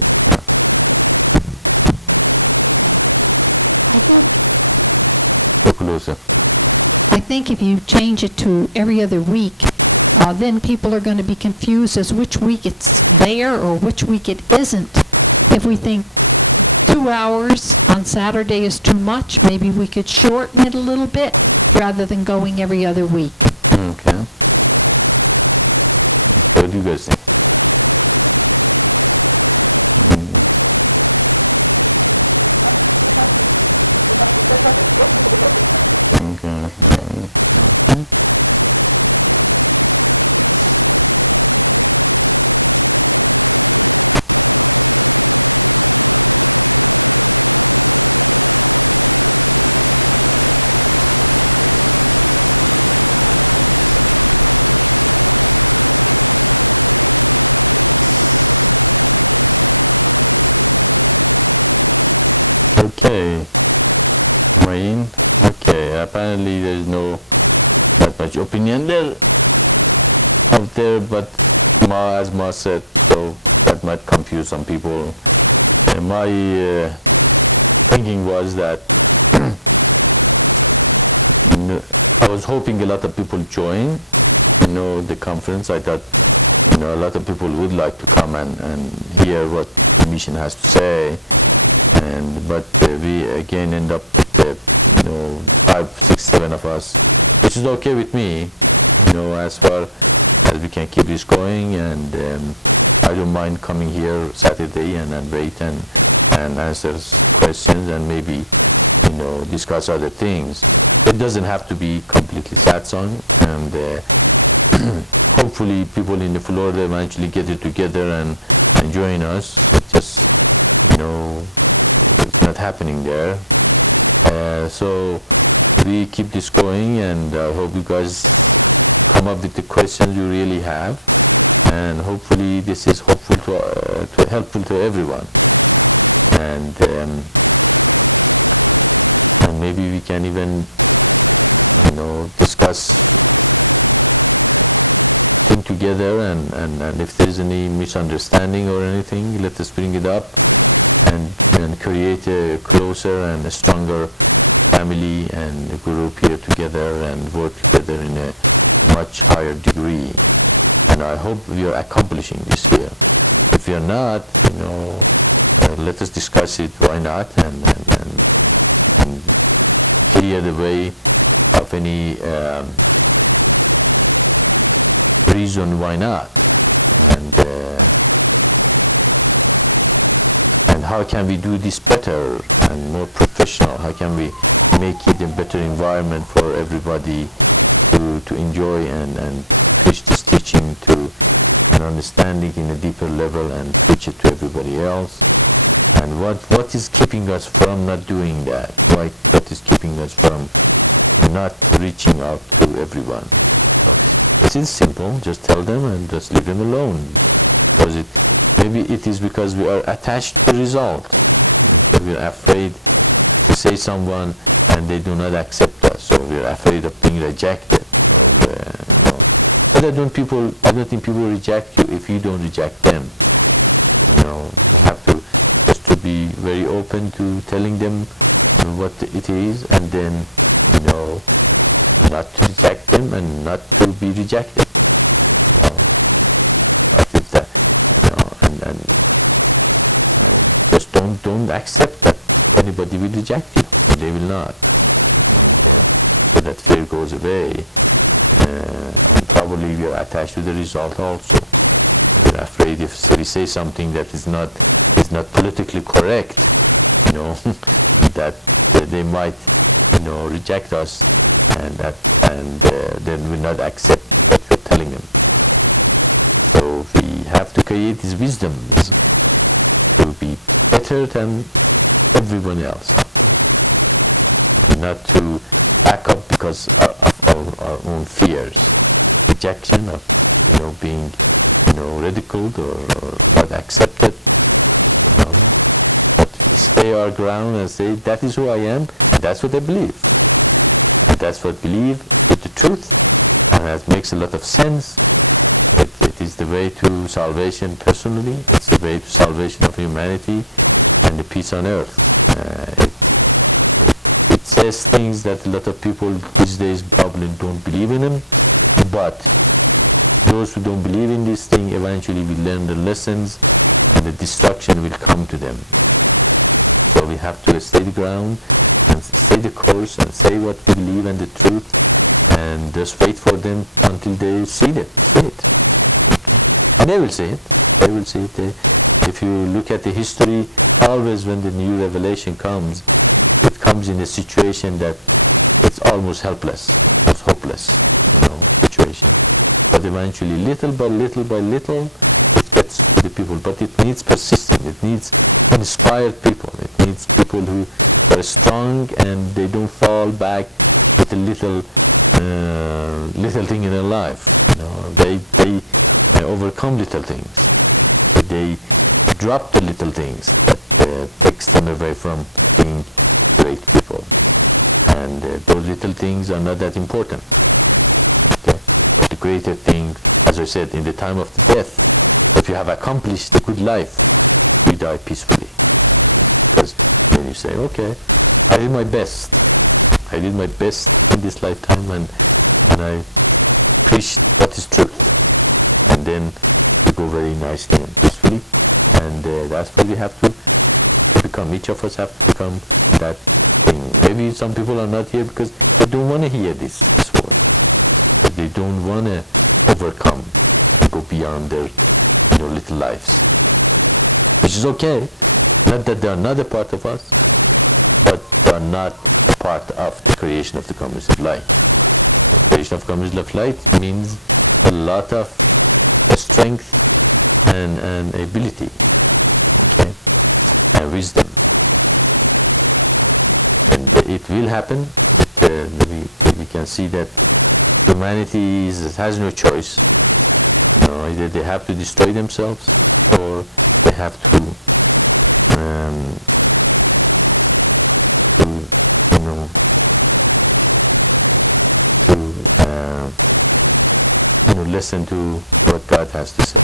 Go closer. I think if you change it to every other week, then people are going to be confused as which week it's there or which week it isn't. If we think 2 hours on Saturday is too much, maybe we could shorten it a little bit rather than going every other week. Okay. What do you guys think? Okay, Marine. Okay, apparently there is no that much opinion there out there, but as Ma said, so that might confuse some people. My thinking was that I was hoping a lot of people join, the conference. I thought, a lot of people would like to come and hear what the mission has to say. But we again end up with 5, 6, 7 of us, which is okay with me, as far as we can keep this going. And I don't mind coming here Saturday and wait and answer questions and maybe discuss other things. It doesn't have to be completely satsang, and hopefully people in the Florida eventually get it together and join us. It's just it's not happening there. So we keep this going, and I hope you guys come up with the questions you really have, and hopefully this is helpful to everyone. And maybe we can even discuss things together, and if there is any misunderstanding or anything, let us bring it up and create a closer and a stronger family and a group here together and work together in a much higher degree. And I hope we are accomplishing this here. If we are not, let us discuss it. Why not? And clear the way of any reason why not, and how can we do this better and more professional? How can we make it a better environment for everybody to enjoy and teach this teaching to an understanding in a deeper level and teach it to everybody else? And what is keeping us from not doing that? What is keeping us from not reaching out to everyone? It is simple. Just tell them and just leave them alone. Because maybe it is because we are attached to the result. We are afraid to say someone and they do not accept us, so we are afraid of being rejected. But I don't think people reject you if you don't reject them. You have to just to be very open to telling them what it is, and then not to reject them and not to be rejected. And just don't accept that anybody will reject you. They will not. So that fear goes away. And probably we are attached to the result also. We're afraid if we say something that is not politically correct, that they might reject us, and then will not accept what we're telling them. So we have to create this wisdom to be better than everyone else, not to back up because of our own fears, rejection of being ridiculed or not accepted. But stay our ground and say that is who I am, and that's what I believe. And that's what I believe is the truth, and that makes a lot of sense. It is the way to salvation personally, it's the way to salvation of humanity and the peace on earth. It says things that a lot of people these days probably don't believe in them, but those who don't believe in this thing eventually will learn the lessons and the destruction will come to them. So we have to stay the ground and stay the course and say what we believe and the truth, and just wait for them until they see it. And they will see it. They will see it. If you look at the history, always when the new revelation comes, it comes in a situation that it's almost helpless, it's hopeless situation. But eventually, little by little, it gets to the people. But it needs persistence. It needs inspired people. It needs people who are strong and they don't fall back with a little thing in their life. They overcome little things. They drop the little things that takes them away from being great people. And those little things are not that important. Okay? But the greater thing, as I said, in the time of the death, if you have accomplished a good life, you die peacefully. Because then you say, okay, I did my best. I did my best in this lifetime, and I preached what is truth. And then we go very nicely and peacefully. And that's what we have to become. Each of us have to become that thing. Maybe some people are not here because they don't want to hear this word. They don't want to overcome and go beyond their little lives. Which is okay. Not that they are not a part of us, but they are not a part of the creation of the communist of light. Creation of communist of light means a lot of strength and ability, okay? And wisdom. And it will happen. We can see that humanity has no choice. Either they have to destroy themselves or they have to listen to what God has to say.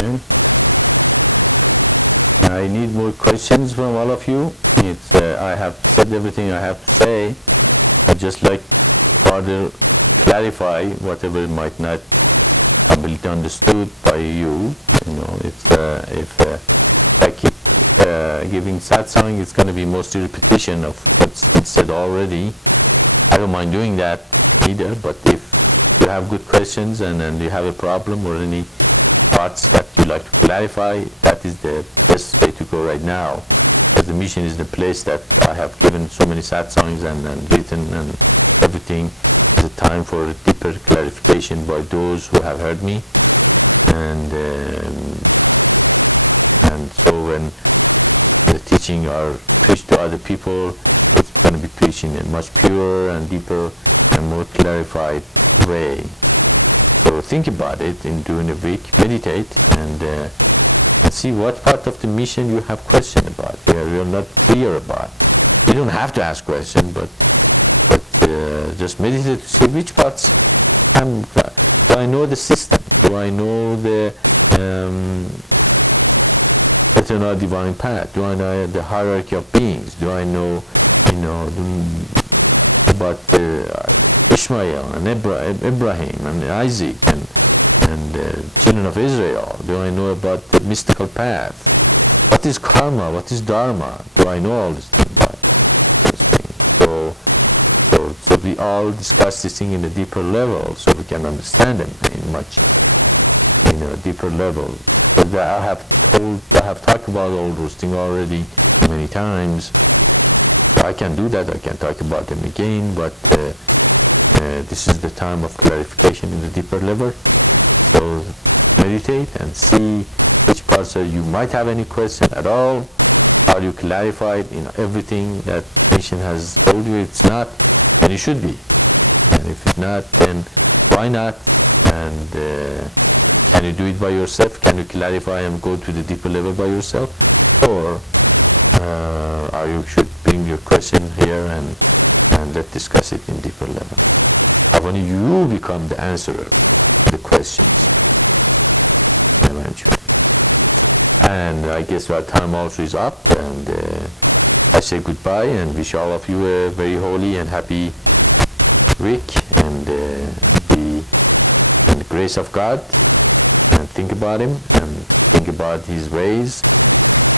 Okay. I need more questions from all of you. I have said everything I have to say. I'd just like further clarify whatever might not have been understood by you. You know, if I keep giving satsang, it's going to be mostly repetition of what's been said already. I don't mind doing that either, but if you have good questions and you have a problem or any thoughts that you like to clarify, that is the best way to go right now. Because the mission is the place that I have given so many satsangs and written and everything. It's a time for a deeper clarification by those who have heard me. And so when the teaching are preached to other people, it's going to be preached in a much purer and deeper and more clarified way. So think about it in during a week, meditate, and see what part of the mission you have question about, you're not clear about. You don't have to ask question, but just meditate to see which parts. Do I know the system? Do I know the eternal divine path? Do I know the hierarchy of beings? Do I know, about Ishmael and Abraham and Isaac and children of Israel? Do I know about the mystical path? What is karma? What is dharma? Do I know all these things? So we all discuss this thing in a deeper level, so we can understand them in much, deeper level. But I have talked about all those things already many times. So I can do that. I can talk about them again, but this is the time of clarification in the deeper level. So meditate and see which parts you might have any question at all. Are you clarified in everything that mission has told you? It's not, then it should be. And if it's not, then why not? And can you do it by yourself? Can you clarify and go to the deeper level by yourself? Or you should bring your question here and let's discuss it in deeper level. How when you become the answerer to the questions eventually. And I guess our time also is up, and I say goodbye and wish all of you a very holy and happy week, and be in the grace of God, and think about Him and think about His ways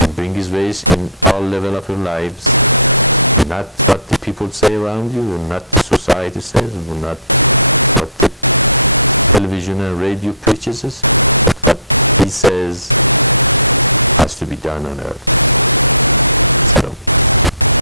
and bring His ways in all level of your lives. Not what the people say around you, or not the society says, or not what the television and radio preaches, but what He says has to be done on earth.